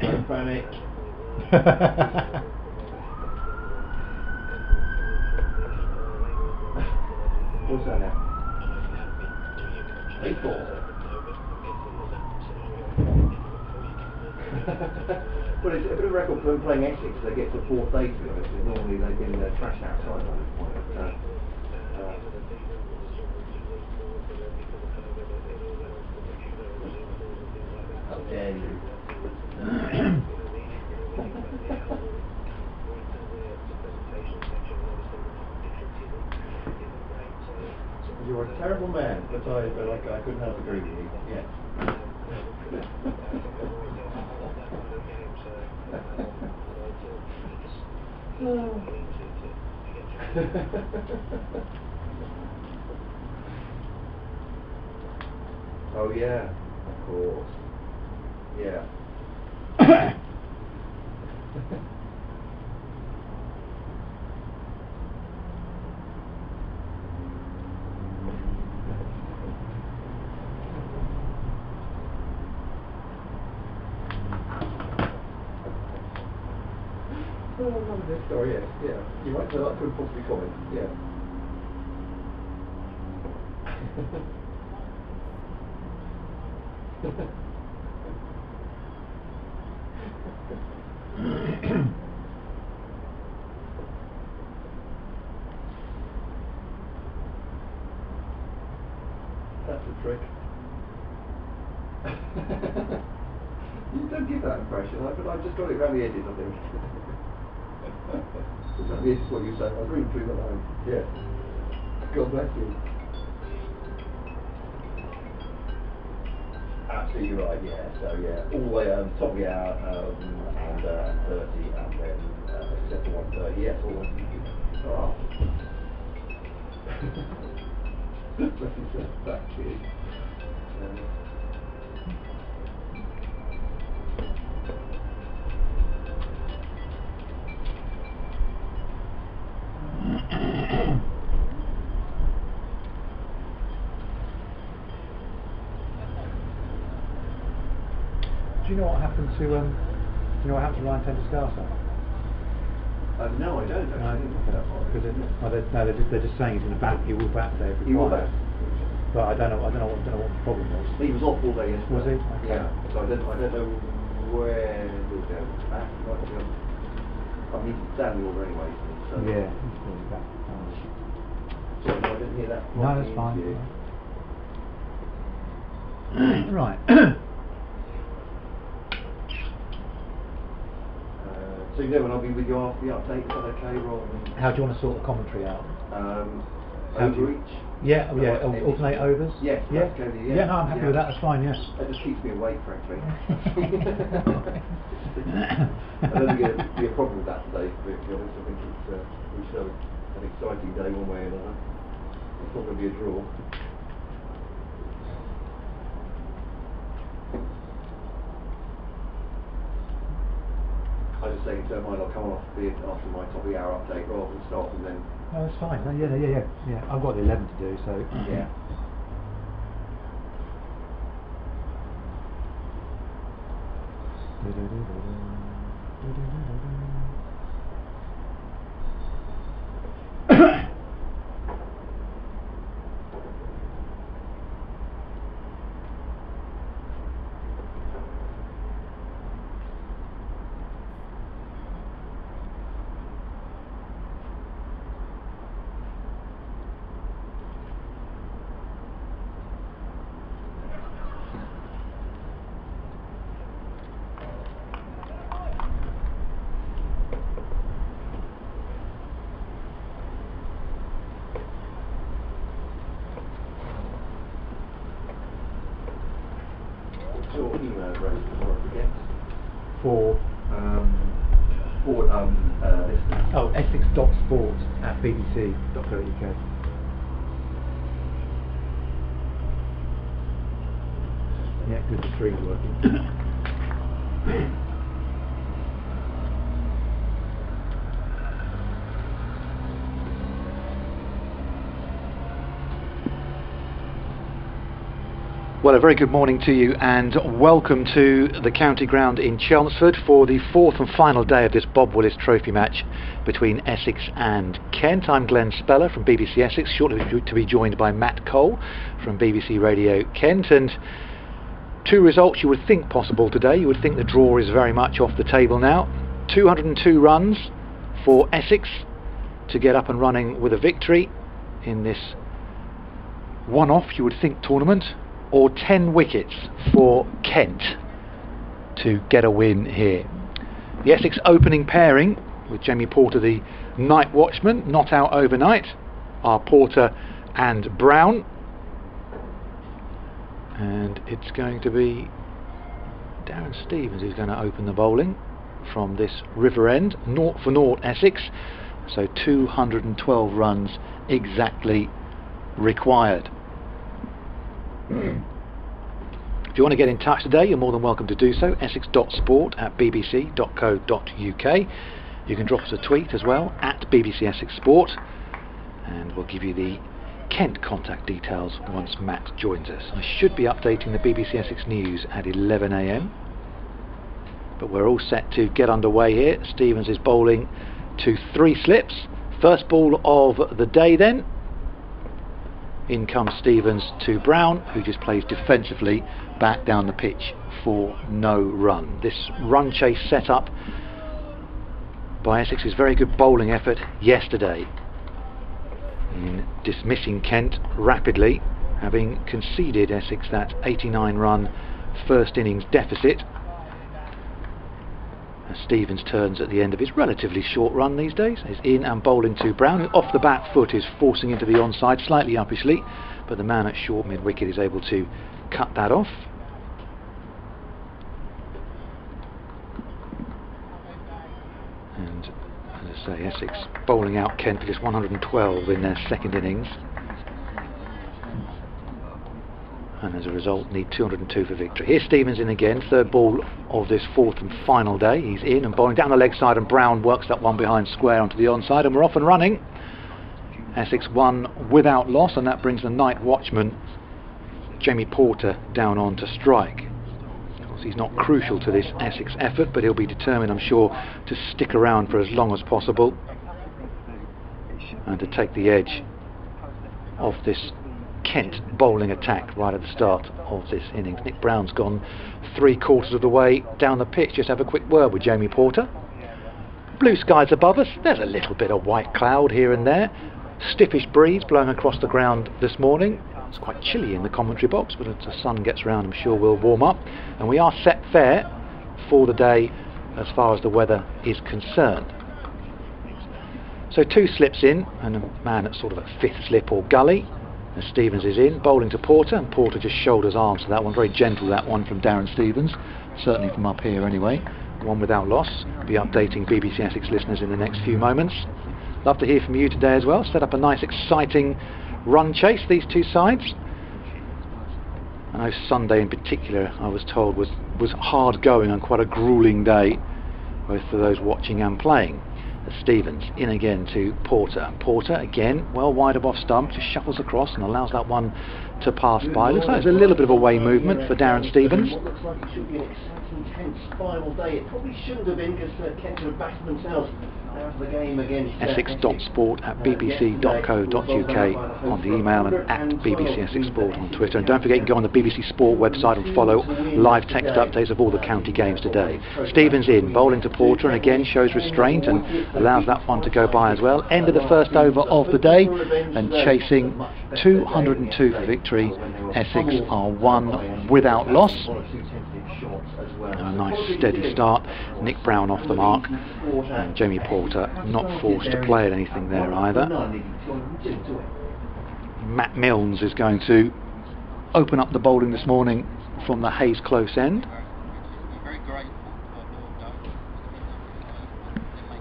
Don't panic. What's that now? 8-4. Well, it's a bit of a record for them playing Essex. They get to the fourth day, to be honest. Normally they've been trashed outside by this point. How dare you? You're a terrible man, but I couldn't help agree with you. Yes. Oh yeah, of course. Yeah. Oh, I love this story, yes, yeah. You might say that could possibly comment, yeah. That's a trick. You don't give that impression, but I just got it around the edges, I think. Around the edges is what you say. I was reading through the line. Yes. God bless you. Absolutely right, yeah. So yeah, all the way top of the hour and 30 and then except for 1:30. Yes, all 1:30. Oh. Bless yourself, back to you. Do you know what happened to Ryan Tendescarso? No, I don't actually. They're just saying he's going to bat. He will bat there. He will bat. But I don't know what the problem was. He was off all day yesterday. Was he? Okay. Yeah. So I don't know where he'll go back. I mean, he's down the order anyway. So yeah, he's probably back. So I didn't hear that. No, that's fine. Right. So you know when I'll be with you after the update, is that okay, Rob? How do you want to sort the commentary out? Over each? Yeah, alternate overs? Yes, yeah. Yeah, no, I'm happy with that, that's fine, yes. That just keeps me awake, frankly. I don't think it'll be a problem with that today, to be honest. I think we should have an exciting day one way or another. It's not going to be a draw. I was just saying to mine, I'll come off after my top of the hour update rather than start and then. No, that's fine. No, yeah. I've got the 11 to do, so. Yeah. Your email address before I forget. For Sport listeners. Oh, Essex.sport at bbc.co.uk. Yeah, good, the three's working. Well, a very good morning to you and welcome to the county ground in Chelmsford for the fourth and final day of this Bob Willis Trophy match between Essex and Kent. I'm Glenn Speller from BBC Essex, shortly to be joined by Matt Cole from BBC Radio Kent. And two results you would think possible today. You would think the draw is very much off the table now. 202 runs for Essex to get up and running with a victory in this one-off, you would think, tournament, or 10 wickets for Kent to get a win here. The Essex opening pairing with Jamie Porter, the night watchman, not out overnight, are Porter and Brown. And it's going to be Darren Stevens who's going to open the bowling from this river end. 0-for-0 Essex, so 212 runs exactly required. If you want to get in touch today, you're more than welcome to do so. Essex.sport at bbc.co.uk. You can drop us a tweet as well at BBC Essex Sport, and we'll give you the Kent contact details once Matt joins us. I should be updating the BBC Essex News at 11 AM, but we're all set to get underway here. Stevens is bowling to 3 slips. First ball of the day then. In comes Stevens to Brown, who just plays defensively back down the pitch for no run. This run chase set up by Essex's very good bowling effort yesterday in dismissing Kent rapidly, having conceded Essex that 89-run first innings deficit. As Stevens turns at the end of his relatively short run these days, is in and bowling to Brown, who off the back foot is forcing into the onside slightly uppishly, but the man at short mid wicket is able to cut that off. And as I say, Essex bowling out Kent for just 112 in their second innings, and as a result need 202 for victory. Here's Stevens in again, third ball of this fourth and final day. He's in and bowling down the leg side, and Brown works that one behind square onto the onside, and we're off and running. Essex won without loss, and that brings the night watchman Jamie Porter down on to strike. Of course, he's not crucial to this Essex effort, but he'll be determined, I'm sure, to stick around for as long as possible and to take the edge of this Kent bowling attack right at the start of this innings. Nick Brown's gone 3/4 of the way down the pitch. Just have a quick word with Jamie Porter. Blue skies above us. There's a little bit of white cloud here and there. Stiffish breeze blowing across the ground this morning. It's quite chilly in the commentary box, but as the sun gets round, I'm sure we'll warm up. And we are set fair for the day as far as the weather is concerned. So 2 slips in, and a man at sort of a 5th slip or gully. And Stevens is in, bowling to Porter, and Porter just shoulders arms to that one. Very gentle, that one from Darren Stevens, certainly from up here anyway. One without loss. Be updating BBC Essex listeners in the next few moments. Love to hear from you today as well. Set up a nice exciting run chase, these two sides. I know Sunday in particular, I was told, was hard going and quite a gruelling day, both for those watching and playing. Stevens in again to Porter. Porter again, well wide of off stump, just shuffles across and allows that one to pass by. Looks like there's a little bit of a way movement for Darren Stevens. What looks like it should be an exciting, tense final day. It probably shouldn't have been, because Kent and Batsman Settles out of the game against Essex.sport at bbc.co.uk on the email, and at BBC Essex Sport on Twitter. And don't forget, you can go on the BBC Sport website and follow live text updates of all the county games today. Stevens in, bowling to Porter, and again shows restraint and allows that one to go by as well. End of the first over of the day, and chasing 202 for victory. Essex are 1 without loss. And a nice steady start. Nick Brown off the mark, and Jamie Porter not forced to play at anything there either. Matt Milnes is going to open up the bowling this morning from the Hayes close end.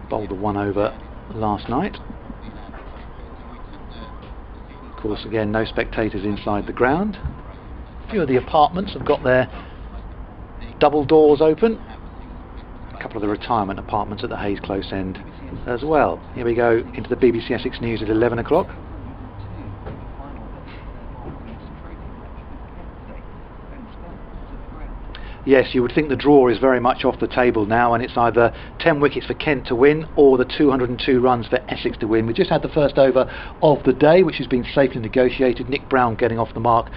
bowled the 1 over last night. Of course, again, no spectators inside the ground. A few of the apartments have got their double doors open. A couple of the retirement apartments at the Hayes Close end as well. Here we go into the BBC Essex News at 11 o'clock. Yes, you would think the draw is very much off the table now, and it's either 10 wickets for Kent to win or the 202 runs for Essex to win. We just had the first over of the day, which has been safely negotiated. Nick Brown getting off the mark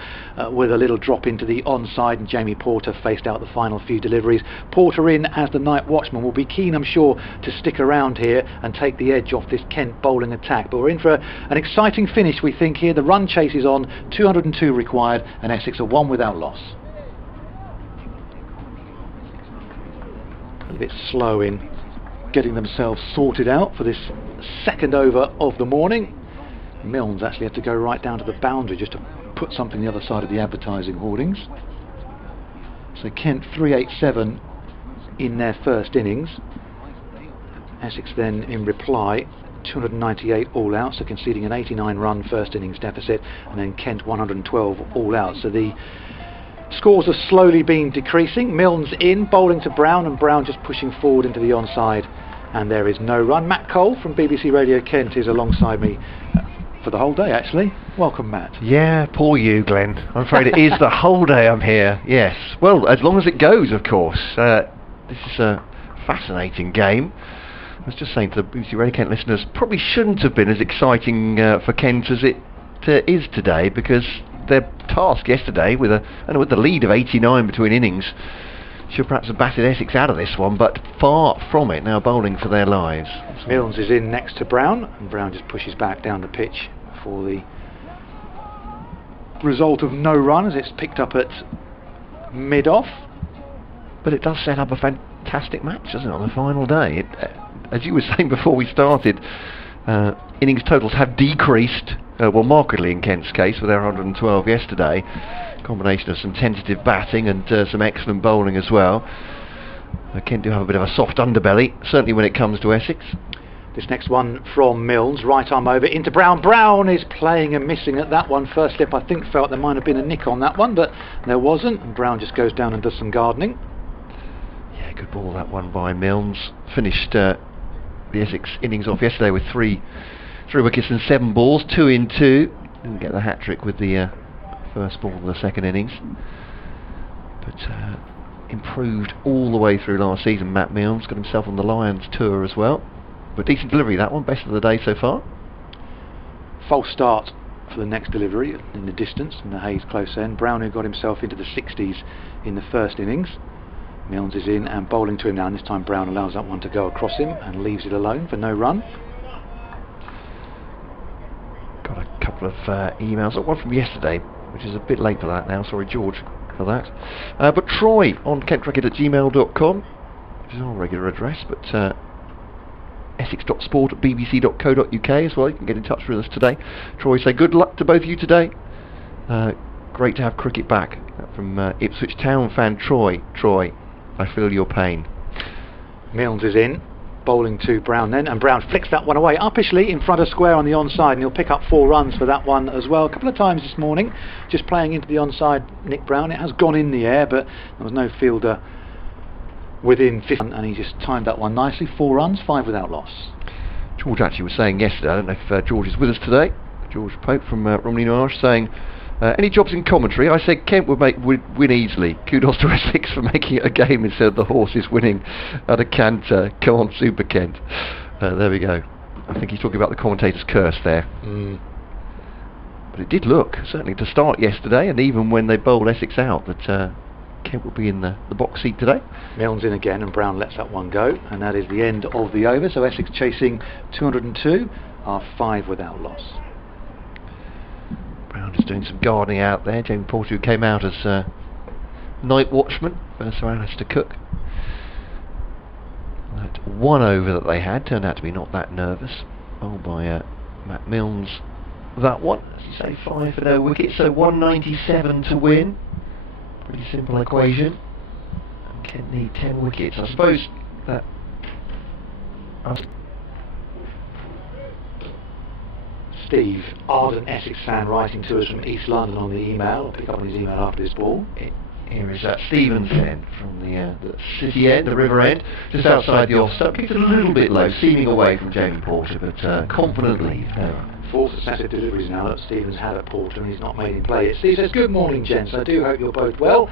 with a little drop into the onside, and Jamie Porter faced out the final few deliveries. Porter in as the night watchman will be keen, I'm sure, to stick around here and take the edge off this Kent bowling attack. But we're in for an exciting finish, we think, here. The run chase is on, 202 required, and Essex are 1 without loss. A bit slow in getting themselves sorted out for this second over of the morning. Milnes actually had to go right down to the boundary just to put something the other side of the advertising hoardings. So Kent 387 in their first innings. Essex then in reply 298 all out, so conceding an 89 run first innings deficit, and then Kent 112 all out. So the scores have slowly been decreasing. Milnes in, bowling to Brown, and Brown just pushing forward into the onside, and there is no run. Matt Cole from BBC Radio Kent is alongside me for the whole day, actually. Welcome, Matt. Yeah, poor you, Glenn. I'm afraid it is the whole day I'm here, yes. Well, as long as it goes, of course. This is a fascinating game. I was just saying to the BBC Radio Kent listeners, probably shouldn't have been as exciting for Kent as it is today, because their task yesterday with the lead of 89 between innings should perhaps have batted Essex out of this one, but far from it, now bowling for their lives. Milnes is in next to Brown, and Brown just pushes back down the pitch for the result of no run as it's picked up at mid-off. But it does set up a fantastic match, doesn't it, on the final day? As you were saying before we started, innings totals have decreased, well, markedly in Kent's case, with their 112 yesterday. Combination of some tentative batting and some excellent bowling as well. Kent do have a bit of a soft underbelly, certainly when it comes to Essex. This next one from Milnes, right arm over into Brown. Brown is playing and missing at that one. First slip, I think, felt there might have been a nick on that one, but there wasn't, and Brown just goes down and does some gardening. Yeah, good ball that one by Milnes. Finished the Essex innings off yesterday with three wickets and 7 balls, 2 in 2. Didn't get the hat-trick with the first ball of the second innings, but improved all the way through last season. Matt Milnes got himself on the Lions tour as well, but decent delivery that one, best of the day so far. False start for the next delivery in the distance in the Hayes Close end. Brown, who got himself into the 60s in the first innings. Milnes is in and bowling to him now, and this time Brown allows that one to go across him and leaves it alone for no run. Got a couple of emails, one from yesterday, which is a bit late for that now, sorry George for that. But Troy on kentcricket@gmail.com, which is our regular address, but essex.sport@bbc.co.uk as well. You can get in touch with us today. Troy say good luck to both of you today. Great to have cricket back. From Ipswich Town fan Troy, I feel your pain. Milnes is in, bowling to Brown then, and Brown flicks that one away uppishly in front of square on the onside, and he'll pick up 4 runs for that one as well. A couple of times this morning just playing into the onside Nick Brown. It has gone in the air, but there was no fielder within 50, and he just timed that one nicely. 4 runs, 5 without loss. George actually was saying yesterday, I don't know if George is with us today, George Pope from Romney Marsh, saying any jobs in commentary? I said Kent would win easily. Kudos to Essex for making it a game instead of the horses winning at a canter. Come on, Super Kent. There we go. I think he's talking about the commentator's curse there. But it did look, certainly to start yesterday, and even when they bowled Essex out, that Kent will be in the box seat today. Milnes in again, and Brown lets that one go, and that is the end of the over. So Essex chasing 202 are 5 without loss. Brown is doing some gardening out there. Jamie Porter, who came out as night watchman for Sir Alistair Cook. That 1 over that they had turned out to be not that nervous. Bowled by Matt Milnes. That one, as you say, 5 for no wicket, so 197 to win. Pretty simple equation. And Kent need 10 wickets. I suppose that Steve, ardent Essex fan, writing to us from East London on the email. I'll pick up on his email after this ball. Here is Stephen's end from the city end, the river end, just outside the off stump. Kicked it a little bit low, seeming away from Jamie Porter, but confidently. Four successive deliveries now that Stephen's had at Porter, and he's not made him play it. Steve says, good morning, gents. I do hope you're both well.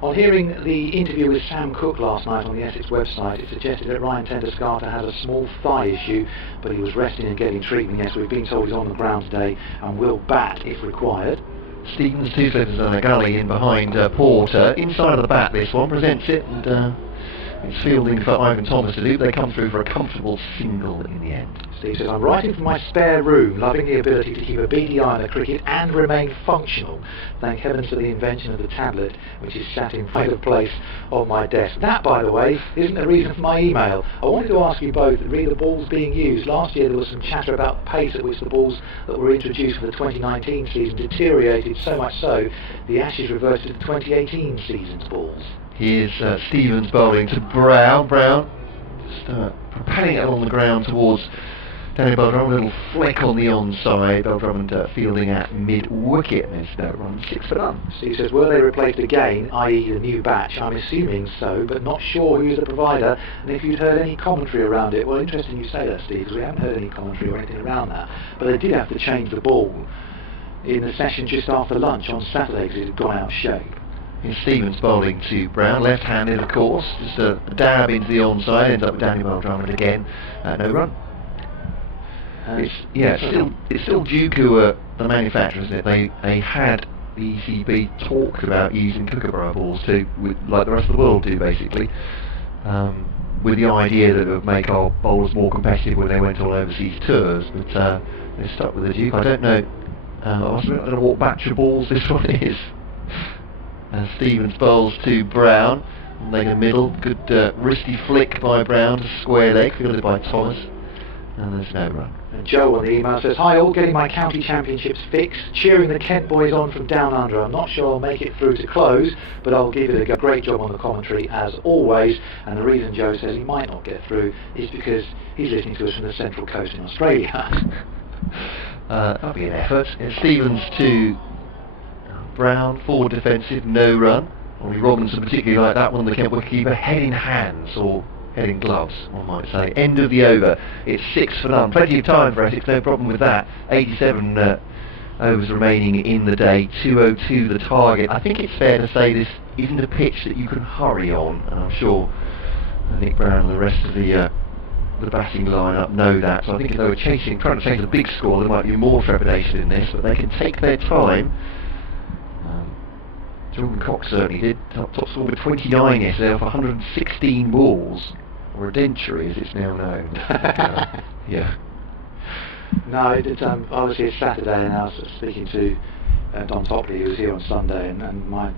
On hearing the interview with Sam Cook last night on the Essex website, it suggested that Ryan Tender-Scarter has a small thigh issue, but he was resting and getting treatment. Yes, we've been told he's on the ground today and will bat if required. Stevens, two slippers and a gully in behind Porter. Inside of the bat, this one presents it, and it's fielding for Ivan Thomas to do. They come through for a comfortable single in the end. Steve says, I'm writing from my spare room, loving the ability to keep a beady eye on the cricket and remain functional. Thank heavens for the invention of the tablet, which is sat in pride of place on my desk. That, by the way, isn't the reason for my email. I wanted to ask you both, really, the balls being used. Last year there was some chatter about the pace at which the balls that were introduced for the 2019 season deteriorated, so much so the Ashes reverted to the 2018 season's balls. Here's Stevens bowling to Brown. Brown just propelling it along the ground towards Danny Bell-Drummond, a little flick on the onside. Bell-Drummond fielding at mid-wicket, and there's no run, 6 for none. Steve says, were they replaced again, i.e. the new batch? I'm assuming so, but not sure who's the provider, and if you'd heard any commentary around it. Well, interesting you say that, Steve, because we haven't heard any commentary or anything around that. But they did have to change the ball in the session just after lunch on Saturday because it had gone out of shape. Here's Stevens bowling to Brown, left-handed of course, just a dab into the onside, ends up with Danny Bell-Drummond again, no run. It's still due to the manufacturers, isn't it? They had the ECB talked about using Kookaburra balls too, like the rest of the world do basically, with the idea that it would make our bowlers more competitive when they went on overseas tours, but they stuck with the Duke. I don't know what batch of balls this one is. Stevens bowls to Brown, leg in the middle, good wristy flick by Brown to square leg, fielded by Thomas, and there's no run. And Joe on the email says, hi all, getting my county championships fixed, cheering the Kent boys on from down under. I'm not sure I'll make it through to close, but I'll give it a go. Great job on the commentary as always, and the reason Joe says he might not get through is because he's listening to us from the Central Coast in Australia. That'll be an effort. Stevens to Brown, forward defensive, no run. Ollie Robinson particularly like that one, the Kent wicketkeeper, head in hands, or head in gloves, one might say. End of the over, it's 6 for none. Plenty of time for Essex, no problem with that. 87 overs remaining in the day, 202 the target. I think it's fair to say this isn't a pitch that you can hurry on, and I'm sure Nick Brown and the rest of the batting lineup know that. So I think if they were trying to chase a big score, there might be more trepidation in this, but they can take their time. Jordan Cox certainly did. Top score with 29 yesterday off 116 balls, or a denture as it's now known. Yeah. No, obviously it's Saturday, and I was speaking to Don Topley, who was here on Sunday, and I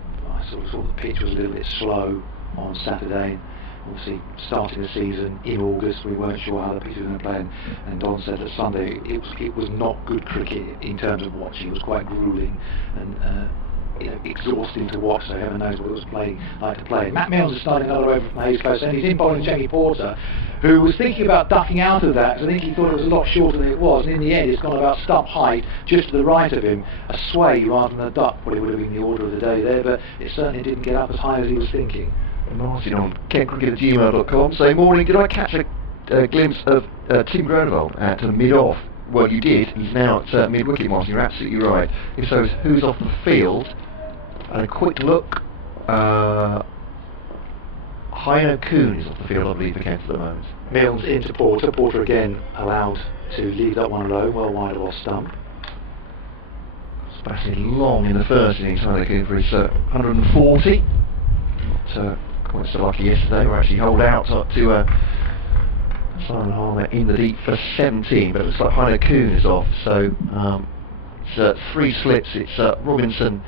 sort of thought the pitch was a little bit slow on Saturday. Obviously starting the season in August, we weren't sure how the pitch was going to play, and Don said that Sunday it was not good cricket in terms of watching. It was quite gruelling and exhausting to watch, so heaven knows what it was like to play. Matt Mills is starting another over from Hayes Coast, and he's in bowling Jamie Porter, who was thinking about ducking out of that, because I think he thought it was a lot shorter than it was, and in the end it's gone about stump height, just to the right of him, a sway rather than a duck. Probably would have been the order of the day there, but it certainly didn't get up as high as he was thinking. Martin on kentcricket@gmail.com saying, morning, did I catch a glimpse of Tim Groenewald at mid-off? Well, you did. He's now at mid-wicket, Martin, you're absolutely right. If so, who's off the field? And a quick look, Heino Kuhn is off the field, I believe, for Kent at the moment. Mills into Porter. Porter again allowed to leave that one alone, well wide of off stump. Batted long in the first innings, Heino Kuhn for his 140. Not quite so lucky yesterday, we're actually holed out up to Simon Harmer in the deep for 17, but it looks like Heino Kuhn is off, so it's 3 slips. It's Robinson,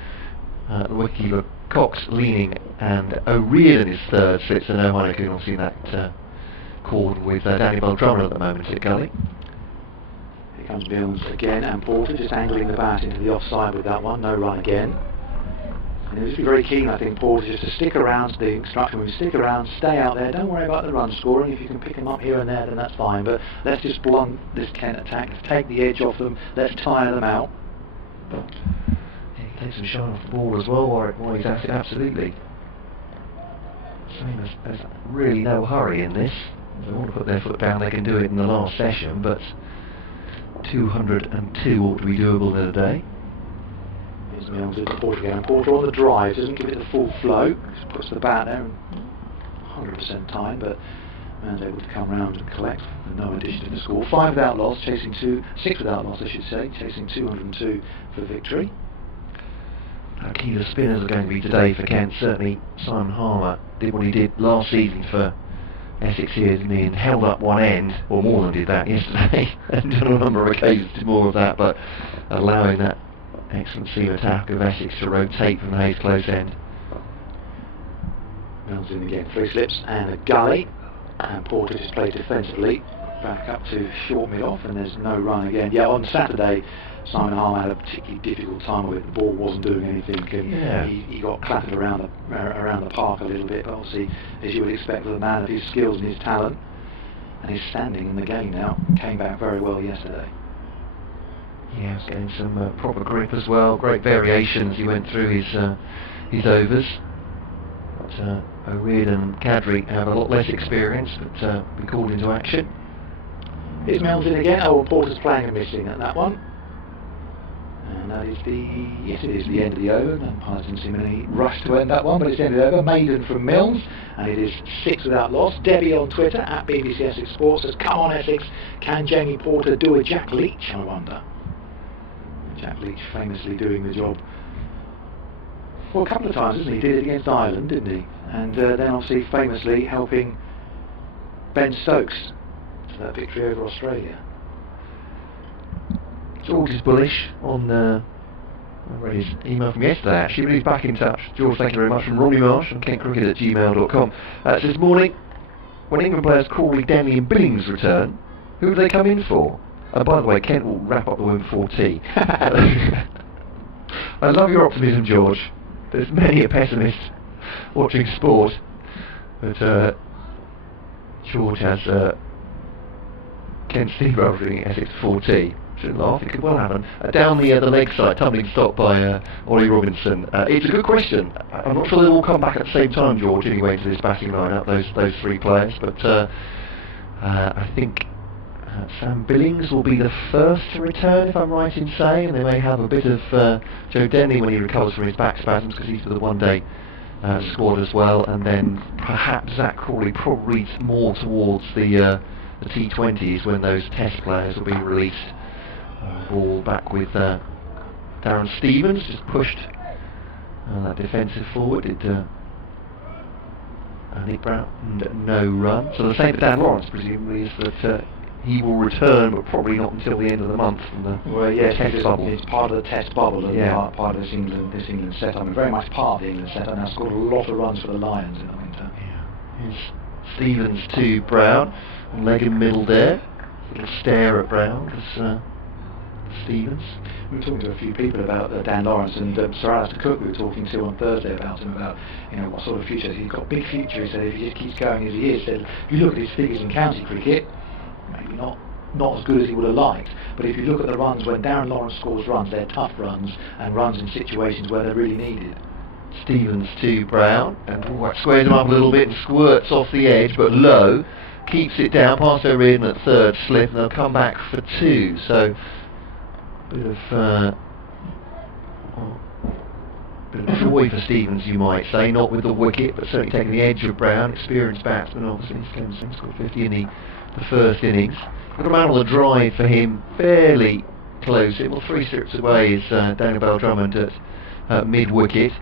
the wicketkeeper, Cox leaning, and O'Riordan is third slip, so no Heino Kuhn obviously in that cordon with Danny Bell-Drummond at the moment at gully. Here comes Mills again, and Porter just angling the bat into the offside with that one, no run again. And he'll just be very keen, I think, Paul, just to stick around. The instruction will be stick around, stay out there, don't worry about the run scoring. If you can pick them up here and there, then that's fine. But let's just blunt this Kent attack, let's take the edge off them, let's tire them out. Yeah, he takes some shine off the ball as well while he's at it, absolutely. Saying there's really no hurry in this. If they want to put their foot down, they can do it in the last session, but 202 ought to be doable in a day. Here's Mills into Porter again. Porter on the drive, doesn't give it the full flow, just puts the bat there, 100% time, but man's able to come round and collect with no addition to the score. 5 without loss, chasing 6 without loss, I should say, chasing 202 for victory. How key the spinners are going to be today for Kent. Certainly Simon Harmer did what he did last season for Essex here, didn't he, and held up one end, or more than did that yesterday, and on a number of occasions did more of that, but allowing that excellent seam attack of Essex to rotate from the Hayes close end. Mills in again, 3 slips and a gully, and Porter just played defensively, back up to short mid off, and there's no run again. Yeah, on Saturday Simon Harmer had a particularly difficult time with it. The ball wasn't doing anything, and he got clattered around the park a little bit, but obviously, as you would expect with a man of his skills and his talent and his standing in the game now, came back very well yesterday. Yeah, he's getting some proper grip as well, great variations. He went through his overs. But O'Riordan and Kadri have a lot less experience, but be called into action. Here's Mills in again. Oh, and Porter's playing and missing at that one. And that is it is the end of the over. Umpires didn't seem any rush to end that one, but it's the end of the over. Maiden from Mills, and it is 6 without loss. Debbie on Twitter, at BBC Essex Sports, says, come on Essex, can Jamie Porter do a Jack Leach, I wonder? Jack Leach famously doing the job well, a couple of times, isn't he? He did it against Ireland, didn't he? And then obviously famously helping Ben Stokes to that victory over Australia. George is bullish on I read his email from yesterday actually, but he's back in touch. George, thank you very much. From Ronnie Marsh on kentcricket@gmail.com. It says, morning, when England players Crawley, Denley and Billings return, who do they come in for? By the way, Kent will wrap up the win before tea. I love your optimism, George. There's many a pessimist watching sport, but George has Kent Steamroller doing Essex 4T. Shouldn't laugh, it could well happen. Down the leg side, tumbling stop by Ollie Robinson. It's a good question. I'm not sure they'll all come back at the same time, George, anyway, to this batting lineup, those 3 players, but I think Sam Billings will be the first to return, if I'm right in saying. They may have a bit of Joe Denley when he recovers from his back spasms, because he's for the one-day squad as well, and then perhaps Zach Crawley, probably more towards the T20s when those test players will be released. Ball back with Darren Stevens, just pushed that defensive forward. Did Nick Brown, no run. So the same for Dan Lawrence, presumably, is that he will return, but probably not until the end of the month from the test bubble. It's part of the test bubble and part of this England setup, and very much part of the England setup. Now scored a lot of runs for the Lions in the winter. Yeah. Here's Stevens to Brown, leg in middle there. Little stare at Brown as Stevens. We were talking to a few people about Dan Lawrence, and Sir Alistair Cook we were talking to on Thursday about him, about what sort of future. He's got a big future, he said, if he just keeps going as he is. Said, if you look at his figures in county cricket, maybe not as good as he would have liked, but if you look at the runs when Darren Lawrence scores runs, they're tough runs and runs in situations where they're really needed. Stevens to Brown, and squares him up a little bit and squirts off the edge, but low, keeps it down, past O'Riordan at third slip, and they'll come back for 2. So bit of joy for Stevens, you might say, not with the wicket, but certainly taking the edge of Brown, experienced batsman, obviously. Stevenson scored 50 in the first innings. Got a man on the drive for him, fairly close. Well, 3 strips away is Daniel Bell Drummond at mid-wicket.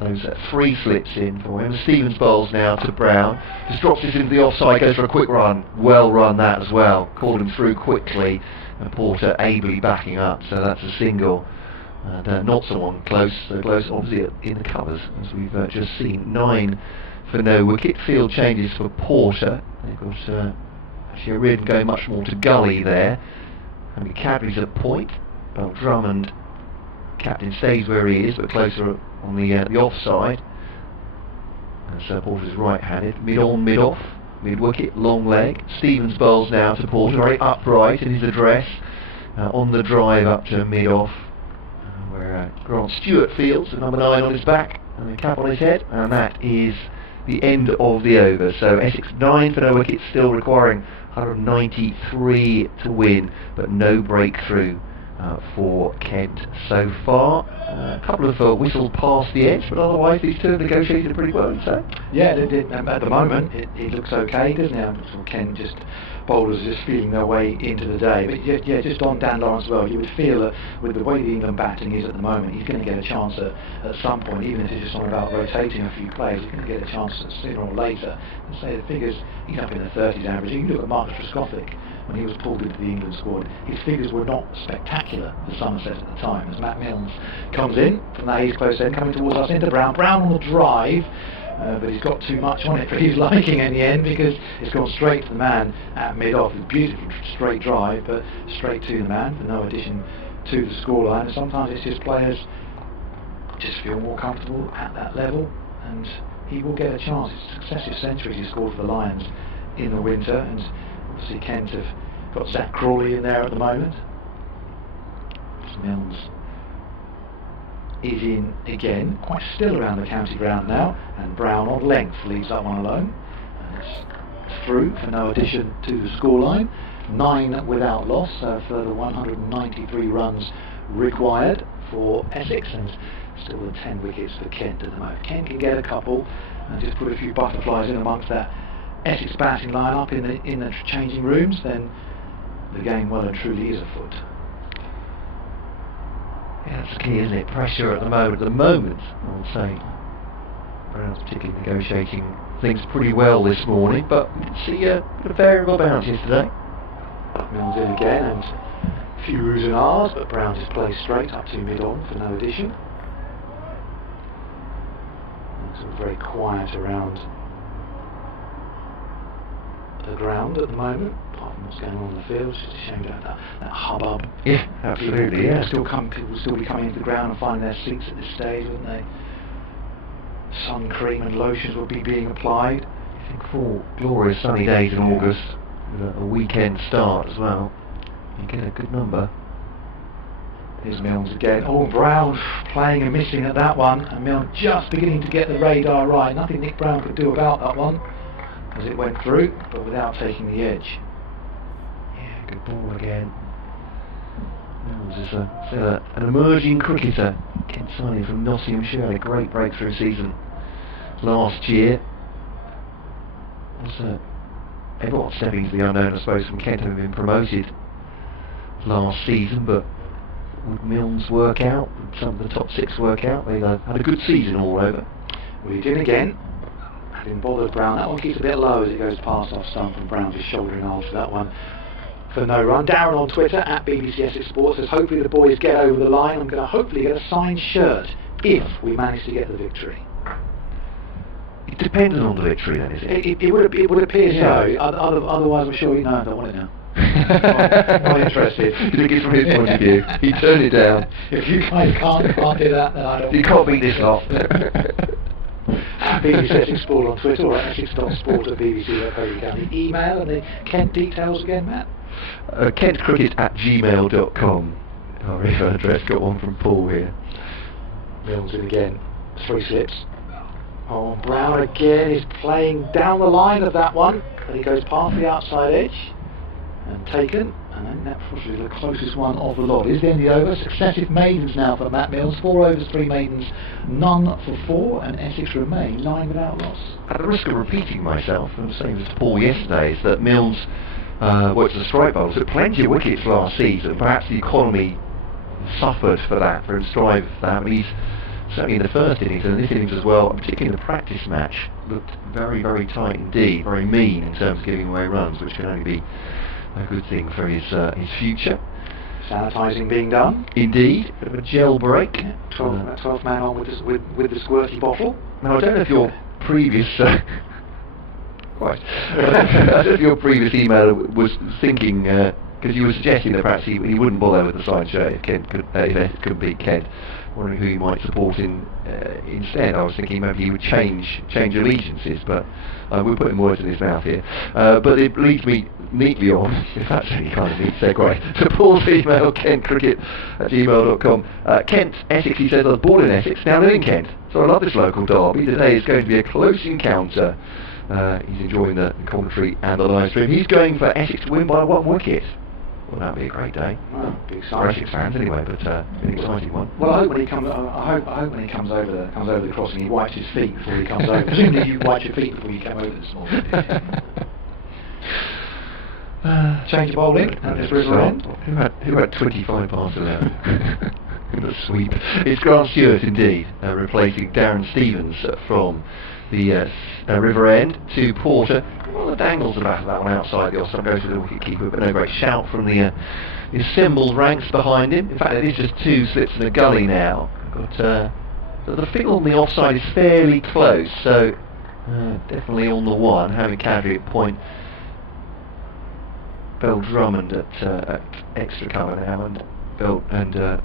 Those 3 slips in for him. Stevens bowls now to Brown. Just drops this into the offside, goes for a quick run. Well run that as well. Called him through quickly. And Porter ably backing up, so that's a single. Not someone close, so close obviously in the covers, as we've just seen. 9 for no wicket. Field changes for Porter. They've got actually O'Riordan going much more to gully there. And Cadbury's at point. Bell Drummond captain stays where he is, but closer on the offside. As Porter's right-handed, mid-on, mid-off, mid-wicket, long leg. Stevens bowls now to Porter, very upright in his address, on the drive up to mid-off, where Grant Stewart fields with number 9 on his back and the cap on his head, and that is the end of the over. So Essex 9 for no wickets, still requiring 193 to win, but no breakthrough for Kent so far. A couple of whistles past the edge, but otherwise these two have negotiated pretty well, you'd say. Yeah, at the moment it looks okay, doesn't it? So Kent just bowlers just feeling their way into the day. But yeah, just on Dan Lawrence as well, you would feel that with the way the England batting is at the moment, he's going to get a chance at some point, even if it's just on about rotating a few players, he's going to get a chance sooner or later. And say the figures, he's up in the 30s average. You can look at Marcus Trescothick when he was pulled into the England squad. His figures were not spectacular for Somerset at the time. As Matt Milnes comes in from that Hayes close end, coming towards us into Brown on the drive, but he's got too much on it for his liking in the end, because it's gone straight to the man at mid-off. It's a beautiful straight drive, but straight to the man for no addition to the scoreline. And sometimes it's just players just feel more comfortable at that level, and he will get a chance. It's successive centuries he scored for the Lions in the winter, and obviously Kent have got Zach Crawley in there at the moment. Milnes is in again, quite still around the county ground now, and Brown on length leaves that one alone, and it's through for no addition to the scoreline. 9 without loss, so further 193 runs required for Essex, and still the 10 wickets for Kent at the moment. Kent can get a couple and just put a few butterflies in amongst that Essex batting line-up in the changing rooms, then the game well and truly is afoot. Yeah, that's key, isn't it? Pressure at the moment. I would say Brown's particularly negotiating things pretty well this morning, but we did see a bit of variable bounce yesterday. Milnes in again, and a few roos and R's, but Brown just plays straight up to mid-on for no addition. It's all very quiet around the ground at the moment, apart from what's going on in the field. It's just a shame to have that hubbub. Yeah, absolutely. People will still be coming into the ground and finding their seats at this stage, wouldn't they? Sun cream and lotions will be being applied. I think 4 glorious sunny days in August, with a weekend start as well, you get a good number. Here's Milnes again. Oh, Brown playing and missing at that one, and Milnes just beginning to get the radar right. Nothing Nick Brown could do about that one as it went through, but without taking the edge. Yeah, good ball again. Milnes is an emerging cricketer. Kent signing from Nottinghamshire, had a great breakthrough season last year. Everyone stepping into the unknown, I suppose, from Kent, having been promoted last season, but would Milnes work out? Would some of the top 6 work out? They had a good season all over. Well, he did again. Having bothered Brown. That one keeps a bit low as it goes past off stump, and Brown just shouldering after that one for no run. Darren on Twitter at BBC Essex Sports says, hopefully the boys get over the line. I'm going to hopefully get a signed shirt if we manage to get the victory. It depends on the victory then, is it? It would appear so. Otherwise I'm sure I don't want it now. not interested. You think it's from his point of view? He turned it down. If you guys can't do that, then I don't. You can't beat this lot. At BBC Essex Sport on Twitter, or essex.sport at bbc.co.uk. The email and the Kent details again, Matt? kentcricket@gmail.com. Our email address, got one from Paul here. Milnes in again. 3 slips. Oh, Brown again is playing down the line of that one, but he goes past the outside edge and taken, and then that's probably the closest one of the lot. Is the end of the over? Successive maidens now for Matt Milnes. 4 overs, 3 maidens, none for 4, and Essex remain 9 without loss. At the risk of repeating myself, and saying this to Paul yesterday, is that Milnes worked as a strike bowler, so plenty of wickets last season. Perhaps the economy suffered for that, for him to strive for that. But he's certainly in the first innings and this innings as well, particularly in the practice match, looked very, very tight indeed, very mean in terms of giving away runs, which can only be a good thing for his future. Sanitising being done. Indeed, bit of a gel break. Yeah, 12 man on with the squirty bottle. Now I don't know if your previous quite. I don't know if your previous email was thinking because you were suggesting that perhaps he wouldn't bother with the signed shirt if Essex could beat Kent. Wondering who he might support instead. I was thinking maybe he would change allegiances, but we're putting words in his mouth here. But it leads me neatly on, if that's any kind of neat segue, to Paul's email, kentcricket@gmail.com. Kent, Essex, he says, I was born in Essex, now live in Kent, so I love this local derby. Today is going to be a close encounter. He's enjoying the commentary and the live stream. He's going for Essex to win by 1 wicket. Well, that'd be a great day. Well, be For Essex fans anyway, but an exciting one. Well, I hope when he comes. I hope when he comes over the crossing, he wipes his feet before he comes over. Presumably, you wiped your feet before you came over this morning. Change of bowling at this River End. Who had 25 past 11 in the sweep? It's Grant Stewart indeed, replacing Darren Stevens from the River End to Porter. Well, the dangles about that one outside the offside, goes to the wicket keeper, but no great shout from the assembled ranks behind him. In fact, it is just 2 slips in the gully now. But the figure on the offside is fairly close, so definitely on the one. Harry Cadry at point. Bell Drummond at extra cover now, and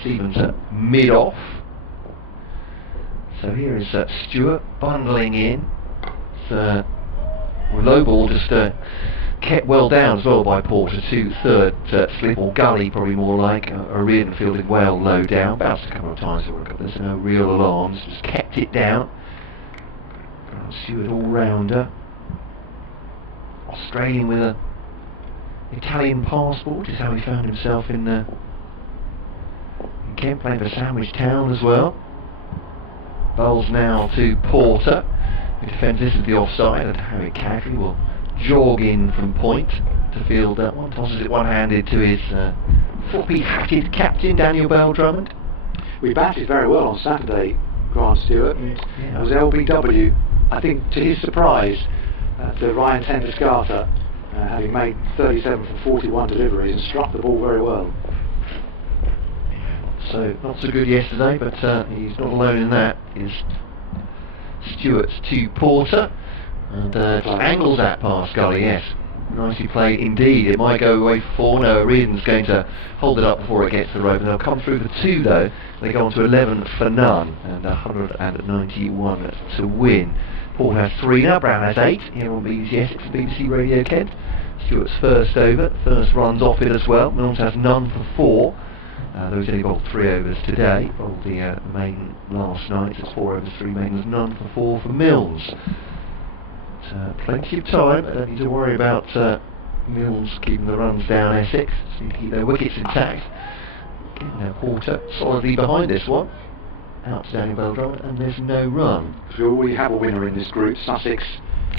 Stevens at mid-off. So here is Stewart bundling in. Low ball just kept well down as well by Porter to third slip or gully, probably more like. O'Riordan fielded well low down, bounced a couple of times, but there's no real alarms, just kept it down. Stewart all-rounder. Australian with a Italian passport is how he found himself in Kent, playing for Sandwich Town as well. Bowls now to Porter, who defends this as the offside, and Harry Cadry will jog in from point to field that one. Tosses it one-handed to his floppy-hatted captain, Daniel Bell Drummond. We batted very well on Saturday, Grant Stewart, and it was LBW, I think to his surprise, to Ryan Tenduscarter, having made 37 from 41 deliveries and struck the ball very well. So not so good yesterday, but he's not alone in that. Is Stewart to Porter, and just angles that past gully. Yes, nicely played indeed. It might go away for 4. No, O'Riordan's going to hold it up before it gets to the rope, and they'll come through for 2 though. They go on to 11 for none, and 191 to win. Paul has 3 now, Brown has 8 here on BBC Essex and BBC Radio Kent. Stewart's first over, first runs off it as well. Mills has none for 4. Those only bowled 3 overs today. Bowled the main last night. It's 4 overs, 3 mains, none for 4 for Mills. Plenty of time. Don't need to worry about Mills keeping the runs down. Essex seem to keep their wickets intact. Getting their Porter solidly behind this one. Out to Daniel Bell Drummond, and there's no run. We already have a winner in this group, Sussex.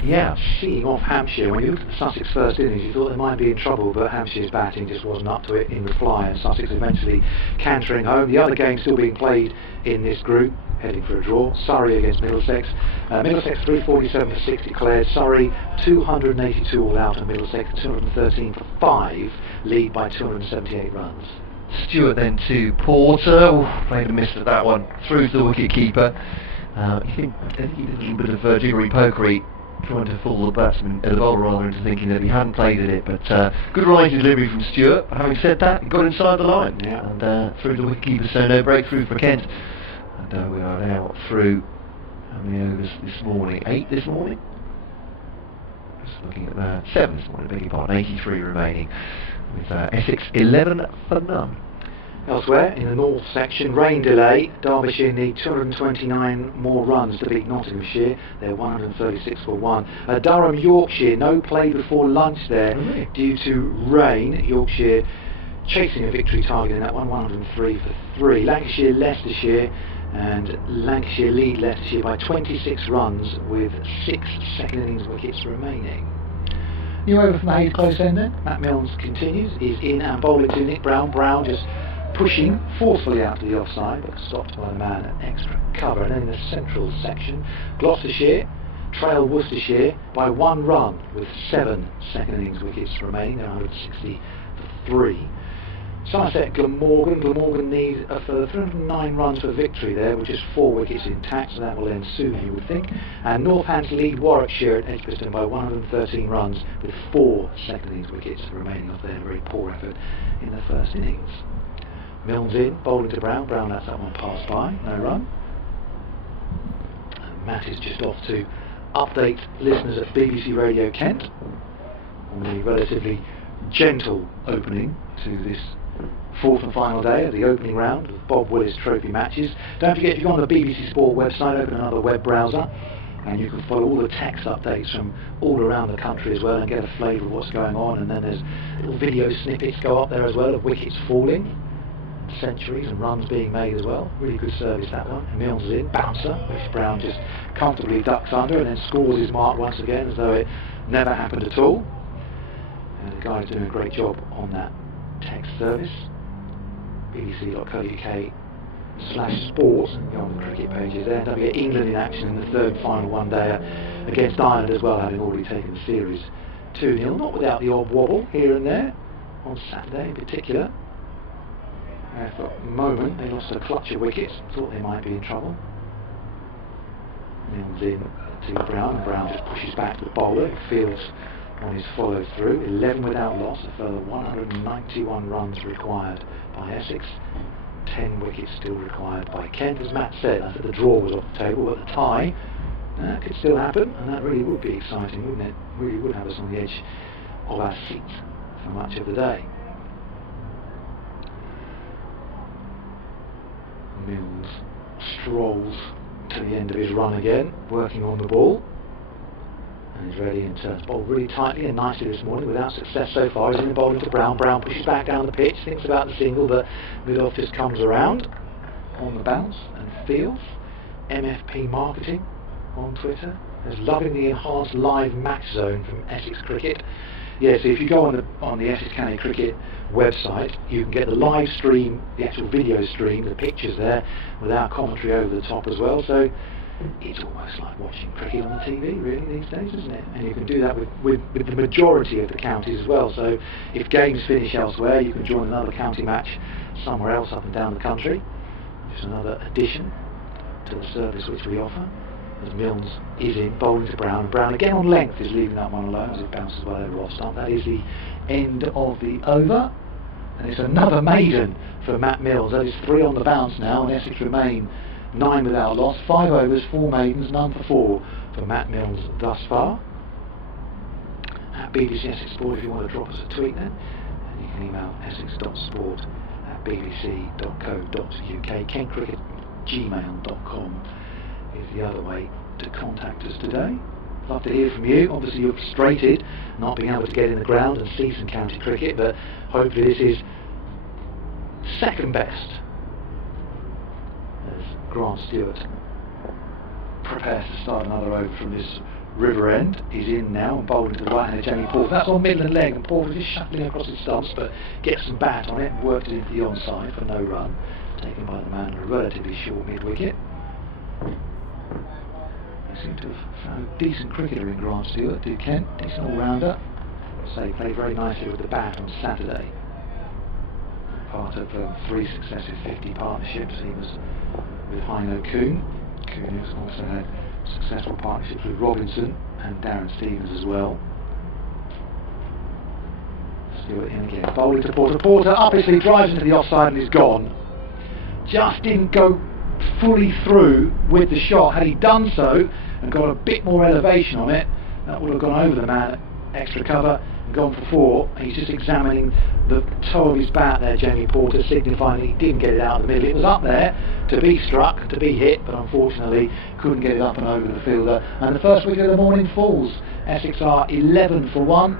Yeah, seeing off Hampshire. When you looked at the Sussex first innings, you thought they might be in trouble, but Hampshire's batting just wasn't up to it in reply, and Sussex eventually cantering home. The other game still being played in this group, heading for a draw. Surrey against Middlesex. Middlesex 347 for 6 declared. Surrey 282 all out, and Middlesex 213 for 5, lead by 278 runs. Stewart then to Porter. Played a miss at that one, through to the wicket keeper. I think he did a little bit of jiggery pokery, trying to fool the batsman, the bowler rather, into thinking that he hadn't played at it. But good rising delivery from Stewart. But having said that, he got inside the line, and through the wicket keeper, so no breakthrough for Kent. And we are now through how many overs this morning? 8 this morning. Just looking at that, 7 this morning. Beg your pardon. 83 remaining, with Essex 11 for none. Elsewhere, in the north section, rain delay. Derbyshire need 229 more runs to beat Nottinghamshire. They're 136 for 1. Durham, Yorkshire, no play before lunch there due to rain. Yorkshire chasing a victory target in that one, 103 for 3. Lancashire, Leicestershire, and Lancashire lead Leicestershire by 26 runs with 6 second innings wickets remaining. New over from the Hayes close end then. Matt Milnes continues, is in and bowling to Nick Brown. Brown just pushing forcefully out to the offside, but stopped by the man at extra cover. And then in the central section, Gloucestershire trail Worcestershire by 1 run with 7 second innings wickets remaining. They're 160 for 3. Somerset Glamorgan. Glamorgan needs a further 309 runs for victory there, with just 4 wickets intact, so that will end soon, you would think. And Northants lead Warwickshire at Edgbaston by 113 runs, with 4 second innings wickets remaining off their very poor effort in the first innings. Milnes in, bowling to Brown. Brown lets that one pass by, no run. And Matt is just off to update listeners at BBC Radio Kent on the relatively gentle opening to this 4th and final day of the opening round of Bob Willis Trophy matches. Don't forget, if you go on the BBC Sport website, open another web browser and you can follow all the text updates from all around the country as well and get a flavour of what's going on. And then there's little video snippets go up there as well of wickets falling, centuries and runs being made as well. Really good service, that one. And Milnes is in, bouncer, which Brown just comfortably ducks under and then scores his mark once again as though it never happened at all. And the guy's doing a great job on that text service. bbc.co.uk/sports, and go on the cricket pages there. Don't forget England in action in the 3rd final one-dayer against Ireland as well, having already taken the series 2-0, not without the odd wobble here and there on Saturday in particular. For a moment they lost a clutch of wickets, thought they might be in trouble. Milnes in to Brown, and Brown just pushes back to the bowler, who fields on his follow through. 11 without loss, a further 191 runs required by Essex, 10 wickets still required by Kent. As Matt said, I said the draw was off the table, but the tie could still happen, and that really would be exciting, wouldn't it? Really would have us on the edge of our seat for much of the day. Milnes strolls to the end of his run again, working on the ball, and he's ready and turns ball really tightly and nicely this morning without success so far. He's in the bowling to Brown. Brown pushes back down the pitch, thinks about the single, but mid-off just comes around on the bounce and fields. MFP Marketing on Twitter is loving the enhanced live match zone from Essex Cricket. Yeah, so if you go on the Essex County Cricket website, you can get the live stream, the actual video stream, the pictures there, without commentary over the top as well. So it's almost like watching cricket on the TV really these days, isn't it? And you can do that with the majority of the counties as well. So if games finish elsewhere, you can join another county match somewhere else up and down the country. Just another addition to the service which we offer. As Milnes is in, bowling to Brown. Brown again on length is leaving that one alone as it bounces well over off stump. That is the end of the over, and it's another maiden for Matt Milnes. That is 3 on the bounce now, and Essex remain 9 without loss. 5 overs, 4 maidens, none for 4 for Matt Milnes thus far. At BBC Essex Sport, if you want to drop us a tweet then, and you can email essex.sport@bbc.co.uk. kentcricket@gmail.com is the other way to contact us today. Love to hear from you. Obviously you're frustrated not being able to get in the ground and see some county cricket, but hopefully this is second best as Grant Stewart prepares to start another over from this river end. He's in now and bowling to the right hand of Jamie Porter. That's on middle and leg, and Porter just shuffling across his stumps, but gets some bat on it and worked it into the onside for no run, taken by the man on a relatively short mid wicket. Seem to have found a decent cricketer in Grant Stewart, do Kent, decent all-rounder. So he played very nicely with the bat on Saturday. Part of 3 successive 50 partnerships. He was with Heino Kuhn. Kuhn has also had successful partnerships with Robinson and Darren Stevens as well. Stewart in again, bowling to Porter. Porter up his sleeve, drives into the offside and is gone. Just didn't go fully through with the shot. Had he done so and got a bit more elevation on it, that would have gone over the man at extra cover and gone for 4. He's just examining the toe of his bat there, Jamie Porter, signifying that he didn't get it out of the middle. It was up there to be struck, to be hit, but unfortunately couldn't get it up and over the fielder. And the first wicket of the morning falls. Essex are 11 for 1.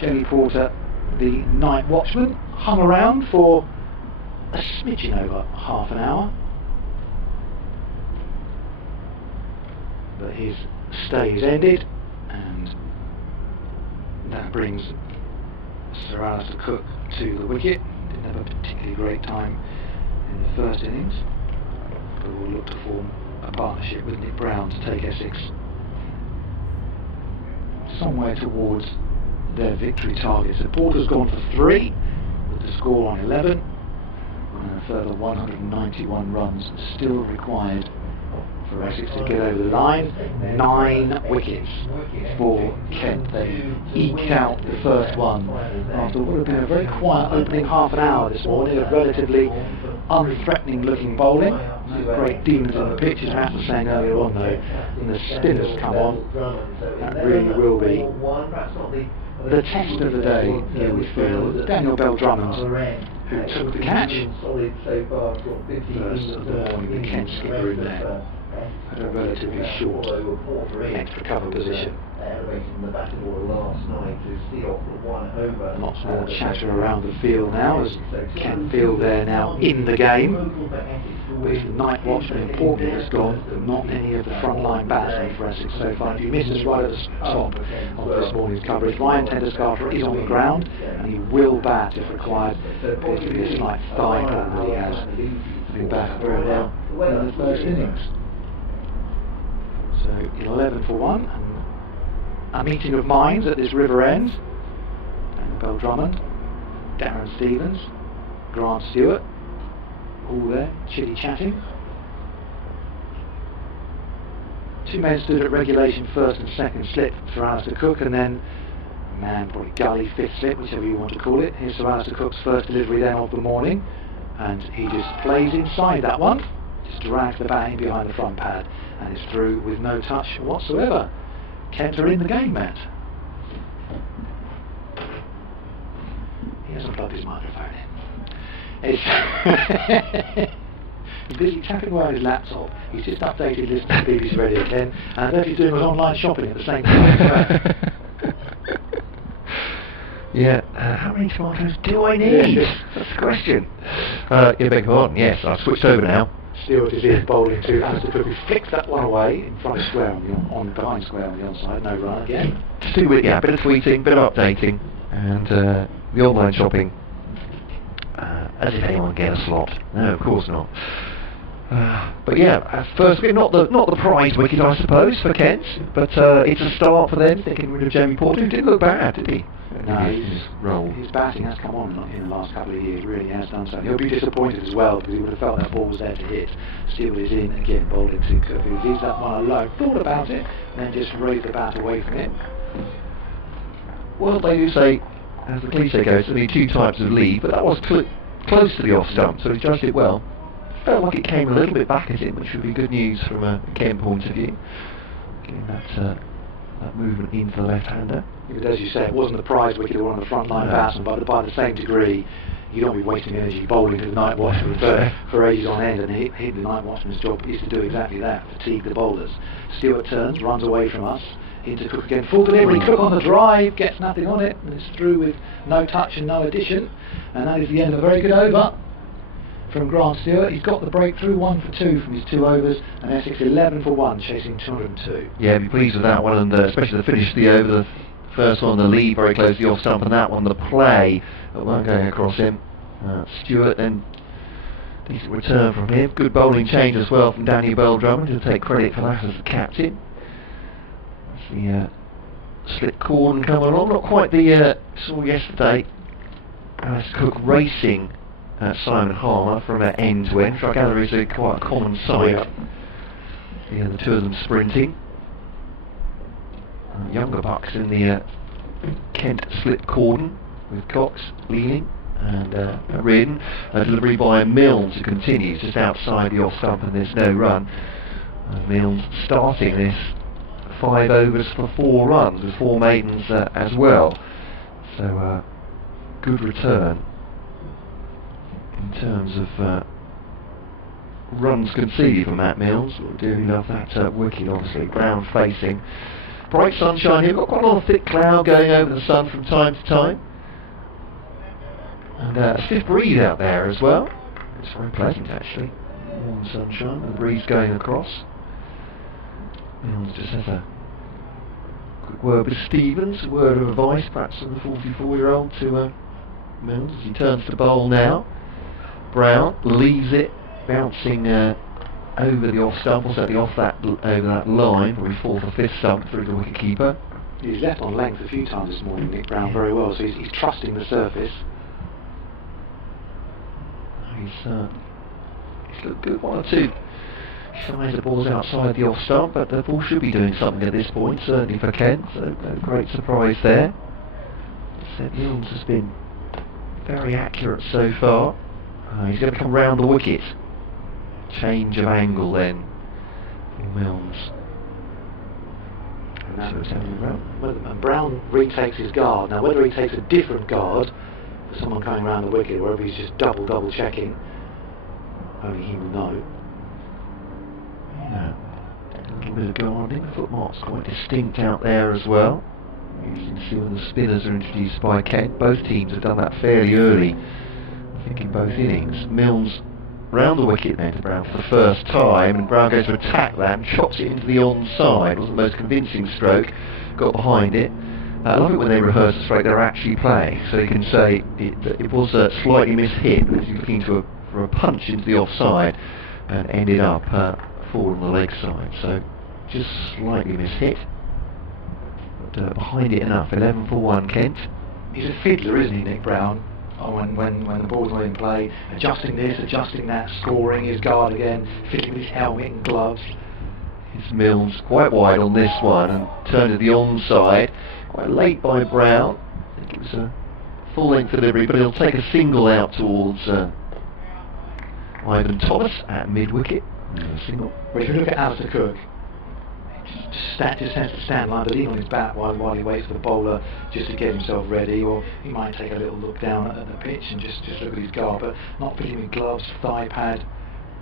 Jamie Porter, the night watchman, hung around for a smidgen over half an hour. But his stay is ended, and that brings Sir Alistair Cook to the wicket. Didn't have a particularly great time in the first innings, but will look to form a partnership with Nick Brown to take Essex somewhere towards their victory target. So Porter's gone for 3 with the to score on 11, and a further 191 runs still required for Essex to get over the line. 9 wickets for Kent. They eked out the first one after what would have been a very quiet opening half an hour this morning of relatively unthreatening looking bowling. Great demons on the pitch, as Matt was saying earlier on though, and the spinners come on. That really will be the test of the day, you would feel. It's Daniel Bell-Drummond who took the catch. First of the morning, the Kent skipper in there. At a relatively short extra cover position. Lots more chatter around the field now as Kent Field there now in the game. With the night watchman importantly has gone, not any of the frontline batsmen for Essex so far. If you missed us right at the top of this morning's coverage, Ryan Tendercarter is on the ground and he will bat if required. Appears to be a slight thigh problem that he has. Been back very well in the first innings. So 11 for 1, and a meeting of minds at this river end. Daniel Bell-Drummond, Darren Stevens, Grant Stewart, all there, chitty-chatting. 2 men stood at regulation first and second slip for Alistair Cook, and then probably gully fifth slip, whichever you want to call it. Here's Sir Alistair Cook's first delivery then of the morning, and he just plays inside that one. Just drags the bat in behind the front pad and is through with no touch whatsoever. Kent are in the game, Matt. He hasn't plugged his microphone in. He's busy tapping away on his laptop. He's just updated listening to BBC Radio 10, and I bet he's doing his online shopping at the same time. Yeah, how many tomatoes do I need? That's the question. You beg your pardon, yes, I've switched over now. Stewart is in bowling to Alistair Cook, who flicks that one away in front of square on behind square on the onside, no run again. Just do with, yeah, a bit of tweeting, bit of updating, and the online shopping. As if anyone get a slot. No, of course not. But yeah, first wicket, not the prize wicket, I suppose, for Kent, but it's a start for them, getting rid of Jamie Porter, who didn't look bad, did he? No, his batting has come on in the last couple of years, really has done so. He'll be disappointed as well, because he would have felt that ball was there to hit. Stewart is in again, bowling to Cook, who leaves that one alone, thought about it, and then just raised the bat away from it. Well, they do say, as the cliche goes, there's only 2 types of lead, but that was close to the off stump, so he judged it well. Felt like it came a little bit back at him, which would be good news from a Kent point of view. Getting that movement into the left-hander. But as you say, it wasn't the prize wicket or one of the front line batsmen, but by the same degree, you don't be wasting energy bowling to the night watchman for ages on end, and the night watchman's job is to do exactly that, fatigue the bowlers. Stewart turns, runs away from us, into Cook again, full delivery, Cook on the drive, gets nothing on it, and is through with no touch and no addition, and that is the end of a very good over from Grant Stewart. He's got the breakthrough, 1 for 2 from his 2 overs, and Essex 11 for 1, chasing 202. Yeah, be pleased with that one, and especially the finish of the over, the first one, the lead very close to the off stump, and that one, the play, that one going across him. Stewart then, decent return from him. Good bowling change as well from Daniel Bell-Drummond, who'll take credit for that as the captain. That's the slip cordon coming along, not quite the saw yesterday. Alistair Cook racing Simon Harmer from end to end, which I gather is quite a common sight. Yeah, the 2 of them sprinting. Younger bucks in the Kent slip cordon with Cox leading and Reardon. Delivery by Milnes who continues just outside the off stump, and there's no run. Milnes starting this 5 overs for 4 runs with 4 maidens as well. So good return in terms of runs conceded from Matt Milnes. We do love that wicket, obviously. Ground facing. Bright sunshine here. We've got quite a lot of thick cloud going over the sun from time to time. And a stiff breeze out there as well. It's very pleasant actually. Warm sunshine and the breeze going across. Milnes just has a quick word with Stevens, a word of advice perhaps from the 44-year-old to Milnes as he turns to bowl now. Brown leaves it, bouncing over the off stump, or certainly off that over that line, probably 4th or 5th stump through the wicketkeeper. He's left on length a few times this morning, Nick Brown, very well, so he's trusting the surface. He's looked good. 1 or 2 shies the balls outside the off stump, but the ball should be doing something at this point, certainly for Kent, so no great surprise there. St Milnes has been very accurate so far. He's going to come round the wicket. Change of angle then for Milnes. And Brown retakes his guard. Now whether he takes a different guard for someone coming around the wicket, or whether he's just double checking, only he will know. Yeah, a little bit of guarding. The footmark's quite distinct out there as well. You can see when the spinners are introduced by Kent. Both teams have done that fairly early, I think in both innings. Milnes round the wicket then to Brown for the first time, and Brown goes to attack that and chops it into the onside. It wasn't the most convincing stroke, got behind it. I love it when they rehearse the stroke they're actually playing, so you can say it was a slightly mishit, because you're looking for a punch into the offside and ended up forward on the leg side, so just slightly mishit. But behind it enough. 11 for 1 Kent. He's a fiddler, isn't he, Nick Brown? When the ball's not in play, adjusting this, adjusting that, scoring his guard again, fiddling with his helmet and gloves. It's Milnes quite wide on this one and turned to the onside. Quite late by Brown. I think it was a full length delivery, but he'll take a single out towards Ivan Thomas at mid wicket. Single. Well, if you look at Alistair Cook, just tends to stand like the lean on his bat while he waits for the bowler just to get himself ready, or he might take a little look down at the pitch and just look at his guard, but not fiddling with gloves, thigh pad,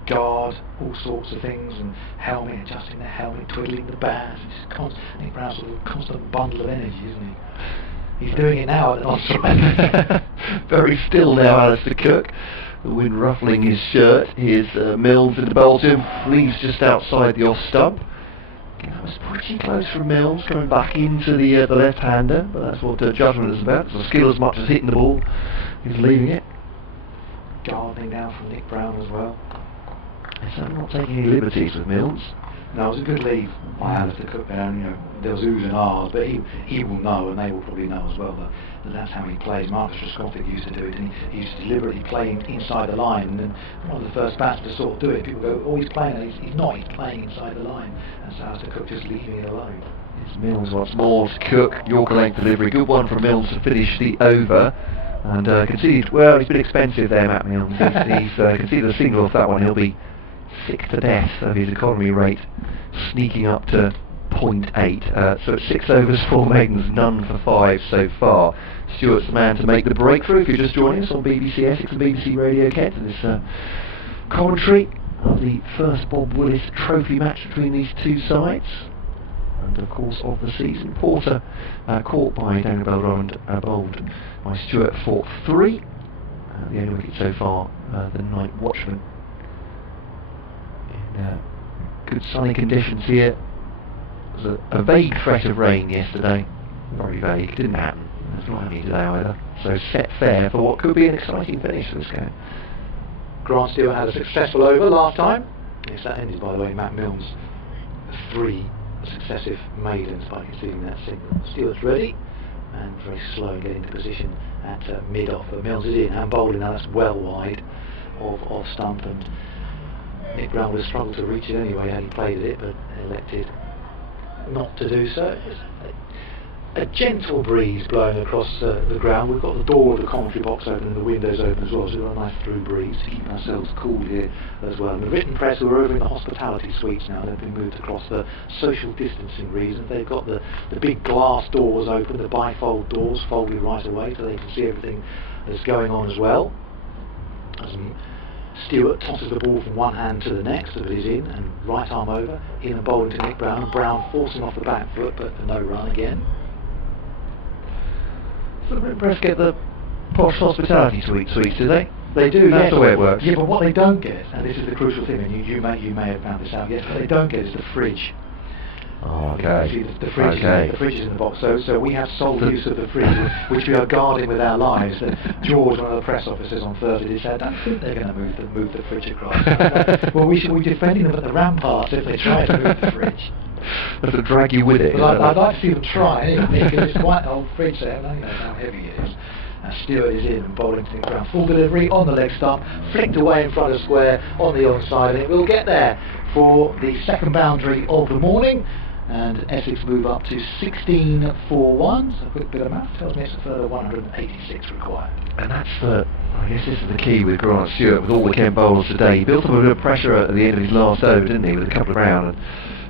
guard, all sorts of things, and helmet, adjusting the helmet, twiddling the bat. It's just Nick Brown's sort of a constant bundle of energy, isn't he? He's doing it now at the non-strike. Very still now, Alistair Cook. The wind ruffling his shirt. Here's Milnes in the bowl to him, leaves just outside the off stump. That was pretty close from Milnes, coming back into the left-hander, but that's what judgment is about. It's a skill as much as hitting the ball. He's leaving it. Gardening now from Nick Brown as well. Yes, I'm not taking any liberties with Milnes. No, it was a good leave by Alistair Cook there. There was oohs and ahs, but he will know, and they will probably know as well, that that's how he plays. Marcus Roscovic used to do it, and he used to deliberately play inside the line, and then one of the first batsmen to sort of do it, people go, oh, he's playing, he's not, he's playing inside the line, and so Alistair Cook just leaving it alone. It's Milnes once more to Cook, Yorker length delivery, good one from Milnes to finish the over, and conceded, well, he's been expensive there, Matt Milnes. He's conceded a single off that one. He'll be sick to death of his economy rate, sneaking up to 0.8. So it's 6 overs, 4 maidens, none for 5 so far. Stuart's the man to make the breakthrough. If you're just joining us on BBC Essex and BBC Radio Kent, and this commentary of the first Bob Willis trophy match between these two sides, and of course of the season. Porter caught by Daniel Belder and bowled by Stuart for 3. The only wicket so far, the night watchman. In good sunny conditions here. There was a vague threat of rain yesterday. Very vague, didn't happen. There's not any today either. So set fair for what could be an exciting finish for this game. Grant Stewart had a successful over last time. Yes, that ended, by the way, Matt Milnes 3 successive maidens by conceding that single. Stewart's ready and very slow in getting into position at mid-off. But Milnes is in and bowling now. That's well wide of stump, and Nick Brown would have struggled to reach it anyway had he played it, but elected not to do so. It's a gentle breeze blowing across the ground. We've got the door of the commentary box open and the windows open as well, so we've got a nice through breeze to keep ourselves cool here as well. And the written press, who are over in the hospitality suites now, they've been moved across for social distancing reasons. They've got the big glass doors open, the bifold doors folded right away, so they can see everything that's going on as well. As Stewart tosses the ball from one hand to the next, so it is in, and right arm over, in and bowling to Nick Brown. Brown forcing off the back foot, but for no run again. So the written press get the posh hospitality suites, do they? They do, That's yes. the way it works. Yeah, but what they don't get, and this is the crucial thing, and you may have found this out, yes, what they don't get is the fridge. Oh, okay. See, the fridge is in the box, so we have sole use of the fridge, which we are guarding with our lives. George, one of the press officers on Thursday, said, I don't think they're going to move the fridge across. Well, we should be defending them at the ramparts if they try to move the fridge. That'll drag you with it. Well, I'd like to see them try, anyway, because it's quite an old fridge there, I don't know how heavy it is. Stewart is in and bowling to Nick Brown. Full delivery on the leg stump, flicked away in front of square on the onside, and it will get there for the second boundary of the morning. And Essex move up to 16 for 1. So a quick bit of math tells me it's a further 186 required. And that's I guess this is the key with Grant Stewart, with all the Kent bowlers today. He built up a bit of pressure at the end of his last over, didn't he, with a couple of round, and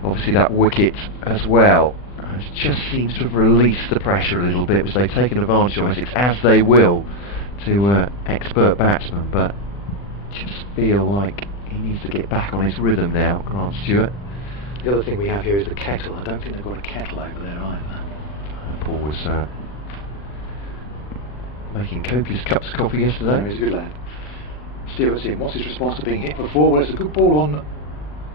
obviously that wicket as well. It just seems to have released the pressure a little bit, because they've taken advantage of Essex, as they will, to expert batsmen, but just feel like he needs to get back on his rhythm now, Grant Stewart. The other thing we have here is the kettle. I don't think they've got a kettle over there either. Paul was making copious cups of coffee yesterday. No, he's a good lad. Stewart's in. What's his response to being hit before? Well, it's a good ball on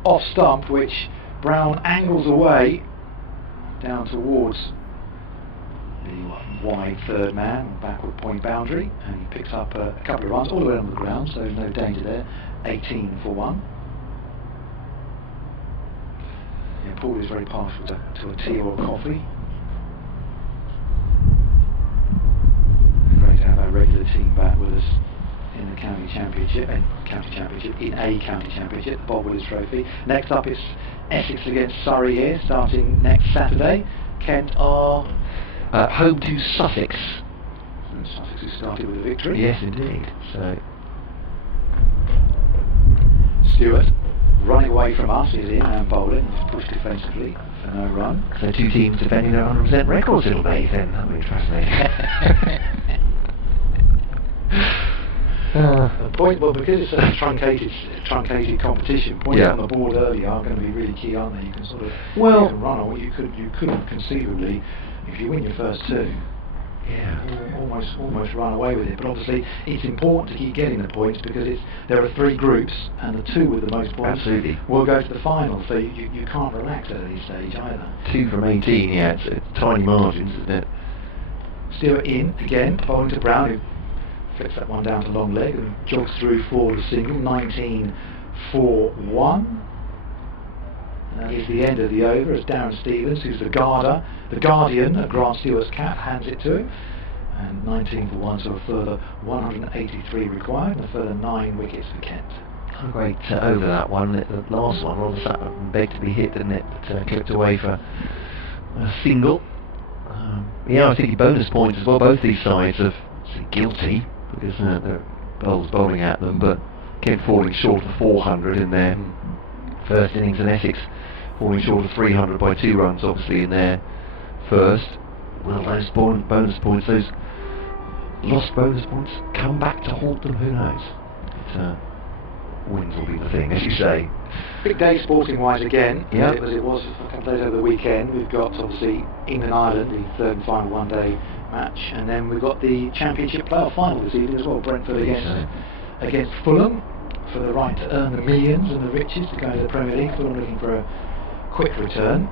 off stump, which Brown angles away down towards the wide third man, backward point boundary, and he picks up a couple of runs all the way on the ground, so no danger there. 18 for 1. Yeah, Paul is very partial to a tea or a coffee. Great to have our regular team back with us in the county championship, in a county championship, the Bob Willis Trophy. Next up, it's Essex against Surrey here, starting next Saturday. Kent are home to Sussex. And Sussex who started with a victory. Yes, indeed. So Stewart running away from us is in and bowling. He's pushed defensively for no run. So two teams defending their 100% records, it'll be then. That'll be fascinating. The point, well, because it's a truncated competition, points on the board early are going to be really key, aren't they? You can sort of you can run on what you couldn't conceivably, if you win your first two. Yeah, almost run away with it. But obviously, it's important to keep getting the points, because there are 3 groups, and the 2 with the most points will go to the final. So you can't relax at any stage either. 2 from 18, yeah, it's tiny margins, isn't it? Stewart in again, bowling to Brown, who flicks that one down to long leg and jogs through for the single. 19 for 1. And that is the end of the over, as Darren Stevens, who's the guardian of Grant Stewart's cap, hands it to him. And 19 for 1, so a further 183 required, and a further 9 wickets for Kent. A great over that one. The last one, rather sat and begged to be hit, didn't it? But clipped away for a single. Yeah, I think he bonus points as well. Both these sides are guilty, because they're bowling at them, but Kent falling short of 400 in their first innings, and Essex falling short of 300 by 2 runs, obviously, in their first. Will those bonus points, those lost bonus points, come back to haunt them? Who knows? Wins will be the thing, as you say. Big day sporting-wise again, yep. as it was a couple of days over the weekend. We've got, obviously, England-Ireland, the third and final one-day match, and then we've got the Championship playoff final this evening as well. Brentford against Fulham, for the right to earn the millions and the riches to go to the Premier League. Fulham looking for a quick return.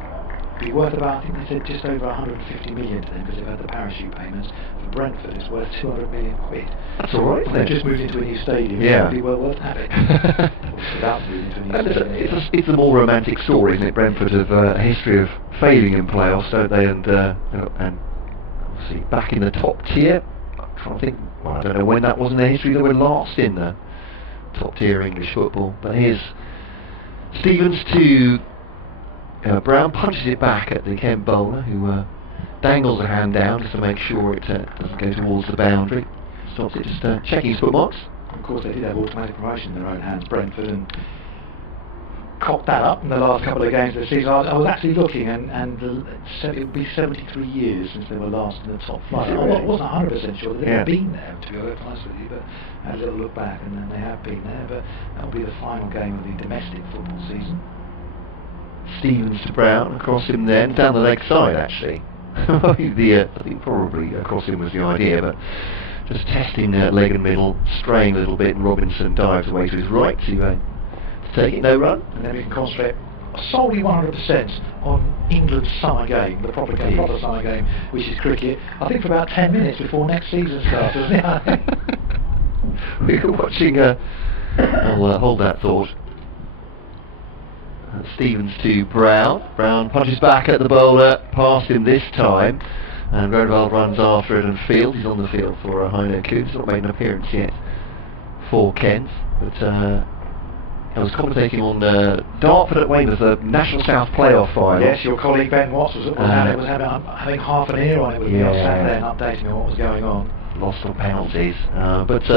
Be worth about, I think they said, just over 150 million to them, because they've had the parachute payments. For Brentford, it's worth 200 million quid. That's all right. They've just moved into a new stadium. Yeah. So it'd be well worth having. Without moving into a new stadium. It's a more romantic story, isn't it? Brentford have a history of failing in playoffs, don't they? And obviously back in the top tier. I'm trying to think. Well, I don't know when that was in their history. They were last in the top tier English football. But here's Stevens to Brown, punches it back at the Kent bowler, who dangles a hand down just to make sure it doesn't go towards the boundary. Stops it, just checking his footmarks. Of course, they did have automatic promotion in their own hands, Brentford, and cocked that up in the last couple of games of the season. I was actually looking, and it would be 73 years since they were last in the top flight. I wasn't 100% sure that they'd been there, to be honest with you, but I had a little look back, and then they have been there. But that will be the final game of the domestic football season. Stevens to Brown, across him then, down the leg side actually. I think probably across him was the idea, but just testing leg and middle, straying a little bit, and Robinson dives away to his right to take it, no run. And then we can concentrate solely 100% on England's summer game, the proper summer game, which is cricket, I think for about 10 minutes before next season starts, isn't it? We were watching, I'll hold that thought. Stevens to Brown. Brown punches back at the bowler, past him this time. And Rodewald runs after it and field. He's on the field for Heino Kuhn. He's not made an appearance yet for Kent, but I was commentating on Dartford at Weymouth, the National South playoff final. Yes, your colleague Ben Watts was having half an ear on it with me on Saturday and updating me on what was going on. Lost on penalties, but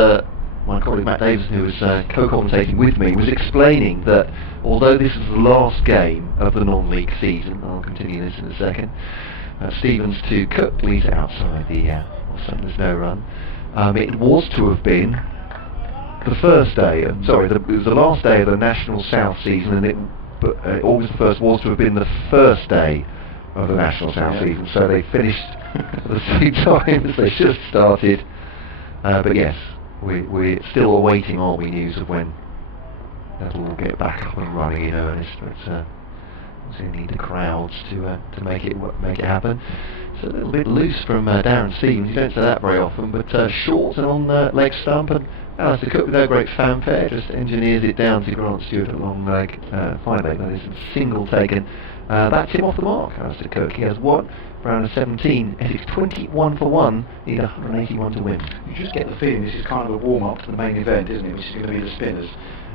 my colleague Matt Davison, who was co-commentating with me, was explaining that although this is the last game of the non-league season, I'll continue this in a second, Stevens to Cook leaves it outside the offside, there's no run. It was to have been the first day, it was the last day of the National South season, and August the 1st was to have been the first day of the National South season, so they finished at the same time as they should have started. But yes, we're still awaiting, aren't we, news of when that'll all get back up and running in earnest. But we need the crowds to make it happen. It's a little bit loose from Darren Stevens. You don't say that very often, but short and on leg stump, and Alistair Cook with no great fanfare just engineers it down to Grant Stewart at long leg, fine leg. That is a single taken. That's him off the mark. Alistair Cook. He has 1. Brown has 17. Essex 21 for 1. Need 181 to win. You just get the feeling this is kind of a warm up to the main event, isn't it? Which is going to be the spinners,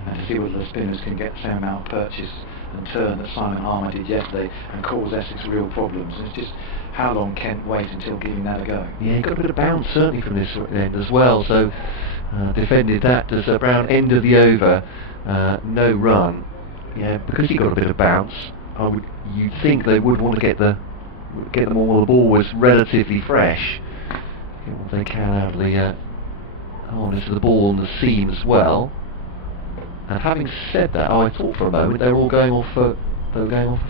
and to see whether the spinners can get the same amount of purchase and turn that Simon Harmer did yesterday and cause Essex real problems. And it's just how long Kent wait until giving that a go. Yeah, he got a bit of bounce certainly from this end as well. So defended that as Brown end of the over, no run. Yeah, because he got a bit of bounce. You'd think they would want to get them all while the ball was relatively fresh. Get what they can out of the harness of the ball and the seam as well. And having said that, I thought for a moment they were all going off for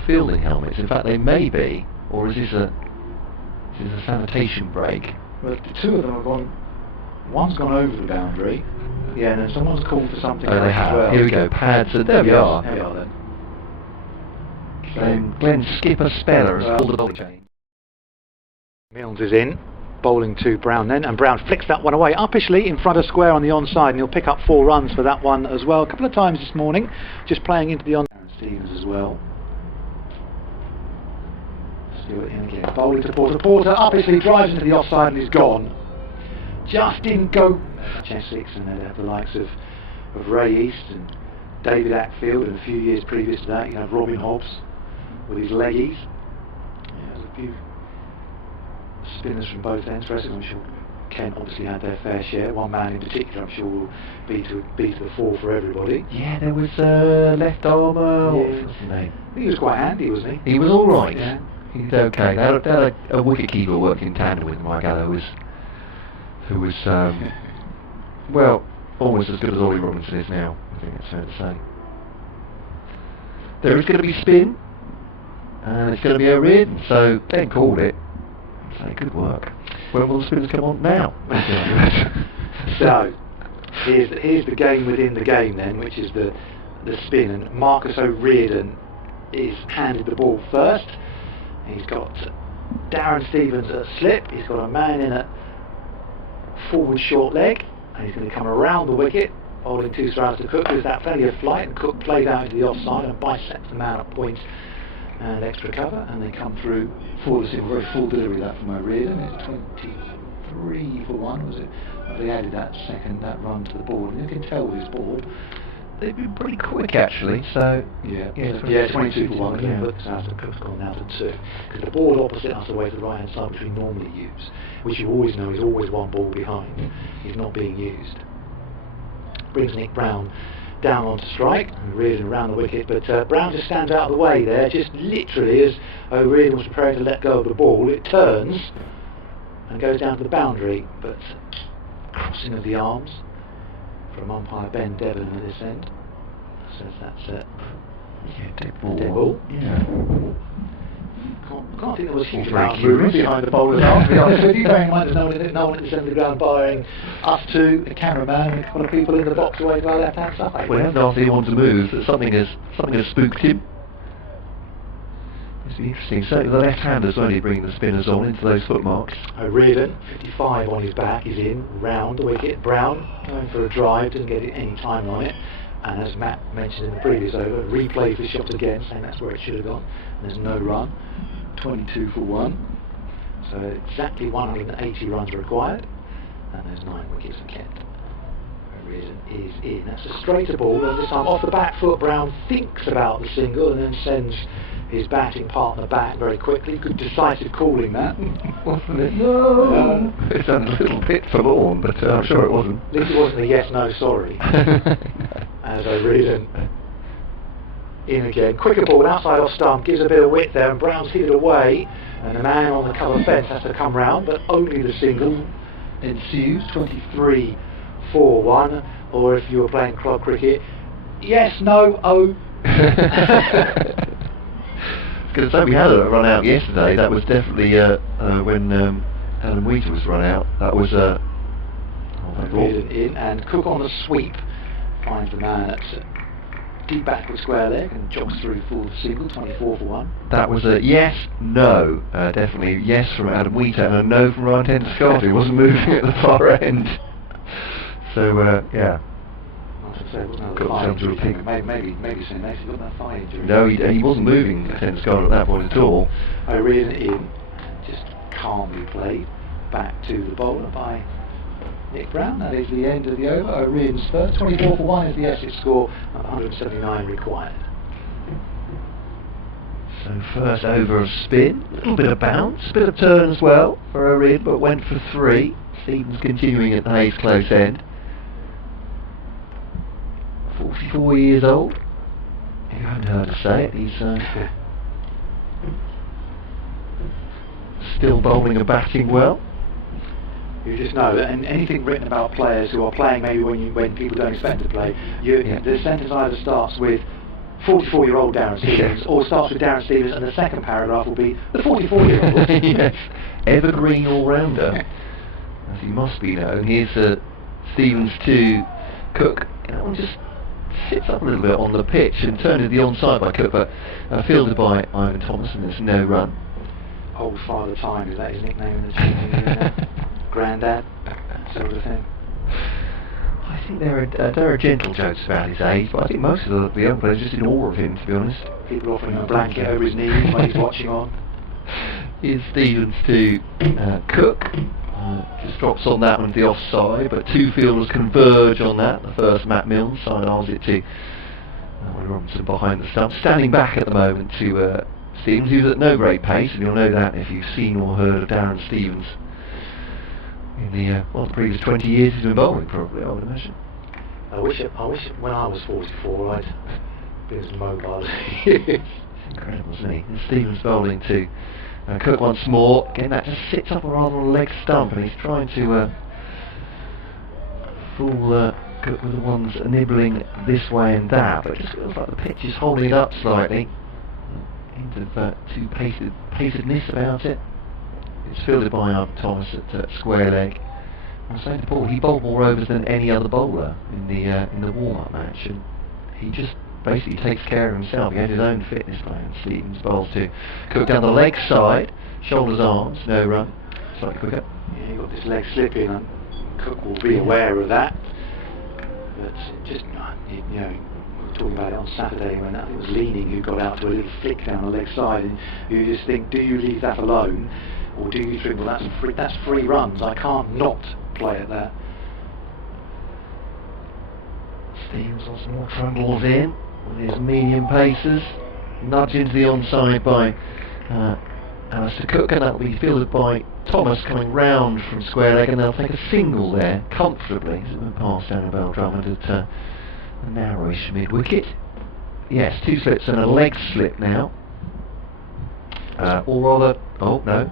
fielding helmets. In fact, they may be, or is this a sanitation break? Well, two of them have gone. One's gone over the boundary. Yeah, and then someone's called for something else as well. Here we go, pads. So there we are. There we are then. Glenn Skipper Speller has pulled the ball change. Milnes is in, bowling to Brown then, and Brown flicks that one away uppishly in front of square on the onside, and he'll pick up 4 runs for that one as well. A couple of times this morning, just playing into the onside. Stevens as well. Stewart in again, bowling to Porter. Porter uppishly drives into the offside and is gone. Just didn't go. Essex, and they'd have the likes of Ray East and David Ackfield, and a few years previous to that you have Robin Hobbs with his leggies. Yeah, there's a few spinners from both ends. For Essex, I'm sure Kent obviously had their fair share. One man in particular, I'm sure, will be to the fore for everybody. Yeah, there was left armour. What's his name? He was quite handy, wasn't he? He was all right. Yeah. He's okay. They had a wicket keeper working in tandem with Mike Gallo, who was well, almost as good as Ollie Robinson is now. I think it's fair to say. There is going to be spin, and it's going to be a rid, so Glenn called it. So good work. When will the spinners come on now? So here's the game within the game then, which is the spin, and Marcus O'Riordan is handed the ball first. He's got Darren Stevens at slip. He's got a man in at forward short leg, and he's going to come around the wicket, bowling 2 strides to Cook. There's that plenty of flight, and Cook plays out into the offside and bisects the man at points and extra cover, and they come through for the single. Very full delivery that from O'Riordan. It's 23 for 1, was it? They added that run to the board, and you can tell with his ball they've been pretty quick actually. So yeah, 22 for 1. Yeah. But Cook's gone now to 2, because the board opposite us away to the right hand side, which we normally use, which you always know is always one ball behind, is not being used. Brings Nick Brown down onto strike, O'Riordan around the wicket, but Brown just stands out of the way there, just literally as O'Riordan was preparing to let go of the ball. It turns and goes down to the boundary, but crossing of the arms from umpire Ben Devon at this end says that's it. Yeah, dead ball. Dead ball. Yeah. Can't think there was a huge amount of movement behind the bowler's arm, to be honest with you. Bearing in mind there's no one at the centre of the ground barring us two, a cameraman, and a couple of people in the box away to our left hand side. Well, he hasn't asked anyone to move, but something has spooked him. It's interesting. Certainly the left-handers only bringing the spinners on into those footmarks. O'Riordan, 55 on his back, is in, round the wicket. Brown going for a drive, doesn't get any time on it. And as Matt mentioned in the previous over, replays the shot again, saying that's where it should have gone. And there's no run. 22 for 1. So exactly 180 runs required, and there's 9 wickets for Kent. Reardon is in. That's a straighter ball, and this time off the back foot. Brown thinks about the single and then sends his batting partner back very quickly. Good decisive calling that. Wasn't it? No. It sounded a little bit forlorn, but I'm sure it wasn't. At least it wasn't a yes, no, sorry. As Reardon in again. Quicker ball outside off stump, gives a bit of width there, and Brown's hit it away, and the man on the cover fence has to come round, but only the single ensues. 23-4-1, or if you were playing club cricket, yes, no, oh. Because we had a run out yesterday. That was definitely when Adam Wheater was run out. That was in, and Cook on the sweep finds the man at deep backward square leg and jogs through for the single. 24-1. That was a yes, no, definitely yes from Adam Wheater and a no from Ryan Tender-Scott, who wasn't moving at the far end. So yeah. Maybe St. Macy got that thigh injury. No, he wasn't moving Tender-Scott at that point at all. Reardon in, just calmly played back to the bowler by Nick Brown. That is the end of the over. Reardon's first. 24-1 is the Essex score, and 179 required. So first over of spin, a little bit of bounce, a bit of turn as well for Reardon, but went for 3. Stevens continuing at the Hayes close end. 44 years old. You haven't heard us say it. He's still bowling and batting well. You just know that, and anything written about players who are playing maybe when people don't expect to play, the sentence either starts with 44-year-old Darren Stevens, or starts with Darren Stevens, and the second paragraph will be the 44-year-old. Yes, evergreen all-rounder, as he must be known. Here's Stevens to Cook. Just sits up a little bit on the pitch and turned to the onside by Cook, but fielded by Ivan Thomas, and there's no run. Old Father Time, is that his nickname in the team? Grandad, sort of thing. I think there are gentle jokes about his age, but I think most of the young players are just in awe of him, to be honest. People offering him a blanket over his knees when he's watching on. Here's Stevens to Cook. Just drops on that one to the offside, but 2 fielders converge on that. The first, Matt Milnes, sidearms it to Robinson behind the stump. Standing back at the moment to Stevens, who's at no great pace, and you'll know that if you've seen or heard of Darren Stevens in the previous 20 years he's been bowling, probably, I would imagine. I wish when I was 44 I'd be as mobile as he is. Incredible, isn't he? And Stevens bowling to Cook once more. Again, that just sits up rather on a leg stump, and he's trying to fool Cook with the ones nibbling this way and that, but it just feels like the pitch is holding it up slightly. Hint of too pacedness about it. It's fielded by Thomas at square leg. I'm saying to Paul, he bowled more overs than any other bowler in the warm-up match, and he just basically takes care of himself. He had his own fitness plan. Stevens bowls to Cook down the leg side, shoulders, arms, no run, slightly quicker. Yeah, you got this leg slipping, and Cook will be aware of that. But just we were talking about it on Saturday when it was Leaning who got out to a little flick down the leg side, and you just think, do you leave that alone? Or do you think, well, that's 3 runs, I can't not play at that. Stevens on some more trundles in with his medium paces, nudge into the onside by Alistair Cook, and that'll be fielded by Thomas coming round from square leg, and they'll take a single there comfortably as it went past Annabelle Drummond at a narrowish mid wicket. Yes, 2 slips and a leg slip now. Or rather, oh no.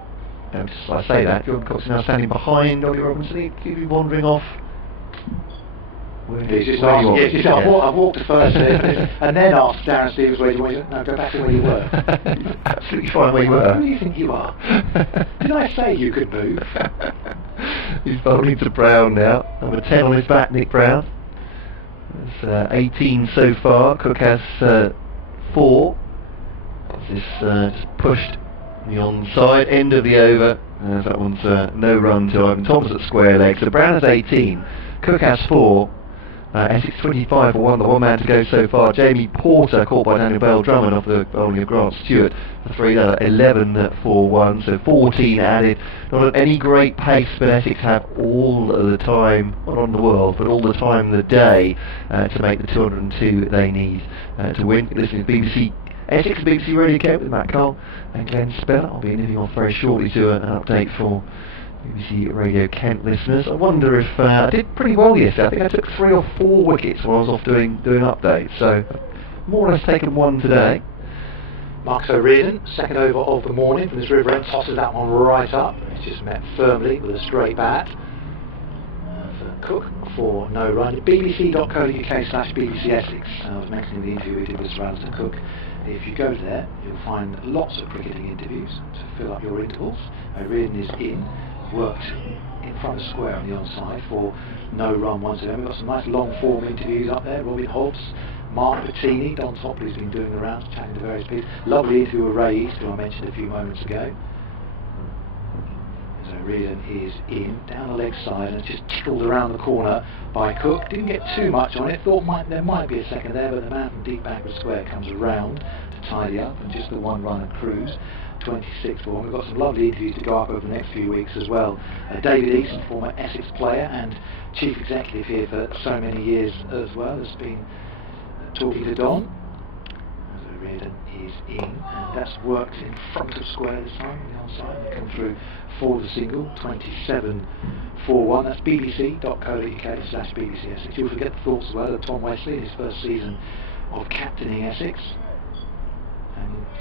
I say that, Jordan Cox is now standing behind Ollie Robinson. He could be wandering off. I've walked to first and then asked Darren Stevens where you were. No, go back to where you were. Absolutely fine where you were. Who do you think you are? Did I say you could move? He's bowling to Brown now. Number 10 on his back, Nick Brown. It's 18 so far. Cook has 4. This just pushed the onside end of the over. That one's no run to Ivan Thomas at square leg. So Brown has 18, Cook has 4, Essex 25 for 1, the one man to go so far. Jamie Porter caught by Daniel Bell Drummond off the bowling of Grant Stewart for 3, 11 for 1, so 14 added. Not at any great pace, but Essex have all the time, not on the world, but all the time in the day to make the 202 they need to win. Listening to BBC Essex, BBC Radio Kent with Matt Cole and Glenn Speller. I'll be moving off very shortly to an update for BBC Radio Kent listeners. I wonder if I did pretty well yesterday. I think I took 3 or 4 wickets while I was off doing updates, so more or less taken 1 today. Marcus O'Riordan, second over of the morning from this river end, tosses that one right up. It's just met firmly with a straight bat. For Cook for no run. bbc.co.uk/BBC Essex. I was mentioning the interview we did with Sir Alistair Cook. If you go there, you'll find lots of cricketing interviews to fill up your intervals. O'Riordan is in, worked in front of square on the onside for no run once again. We've got some nice long form interviews up there. Robin Hobbs, Mark Bettini, Don Topley's been doing the rounds, chatting to various people. Lovely interview with Ray East, who I mentioned a few moments ago. As O'Riordan is in, down the leg side, and just tickled around the corner by Cook. Didn't get too much on it, thought there might be a second there, but the man from deep backward square comes around to tidy up, and just the 1 run at cruise. 26 for 1. We've got some lovely interviews to go up over the next few weeks as well. David Easton, former Essex player and chief executive here for so many years as well, has been talking to Don. As O'Riordan is in, and that's worked in front of square this time on the onside. They come through for the single, 27 for 1. That's bbc.co.uk/BBC Essex. You'll forget the thoughts as well of Tom Wesley in his first season of captaining Essex.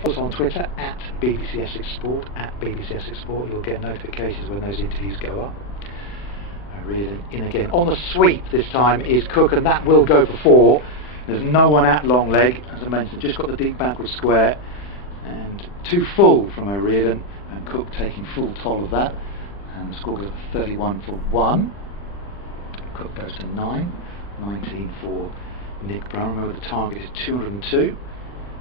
Also on Twitter, at BBC Essex Sport, at BBC Essex Sport. You'll get notifications when those interviews go up. O'Riordan in again. On the sweep this time is Cook, and that will go for 4. There's no one at long leg, as I mentioned, just got the deep backward square, and 2 full from O'Riordan, and Cook taking full toll of that, and the score goes 31 for 1. Cook goes to 9, 19 for Nick Brown. Remember the target is 202.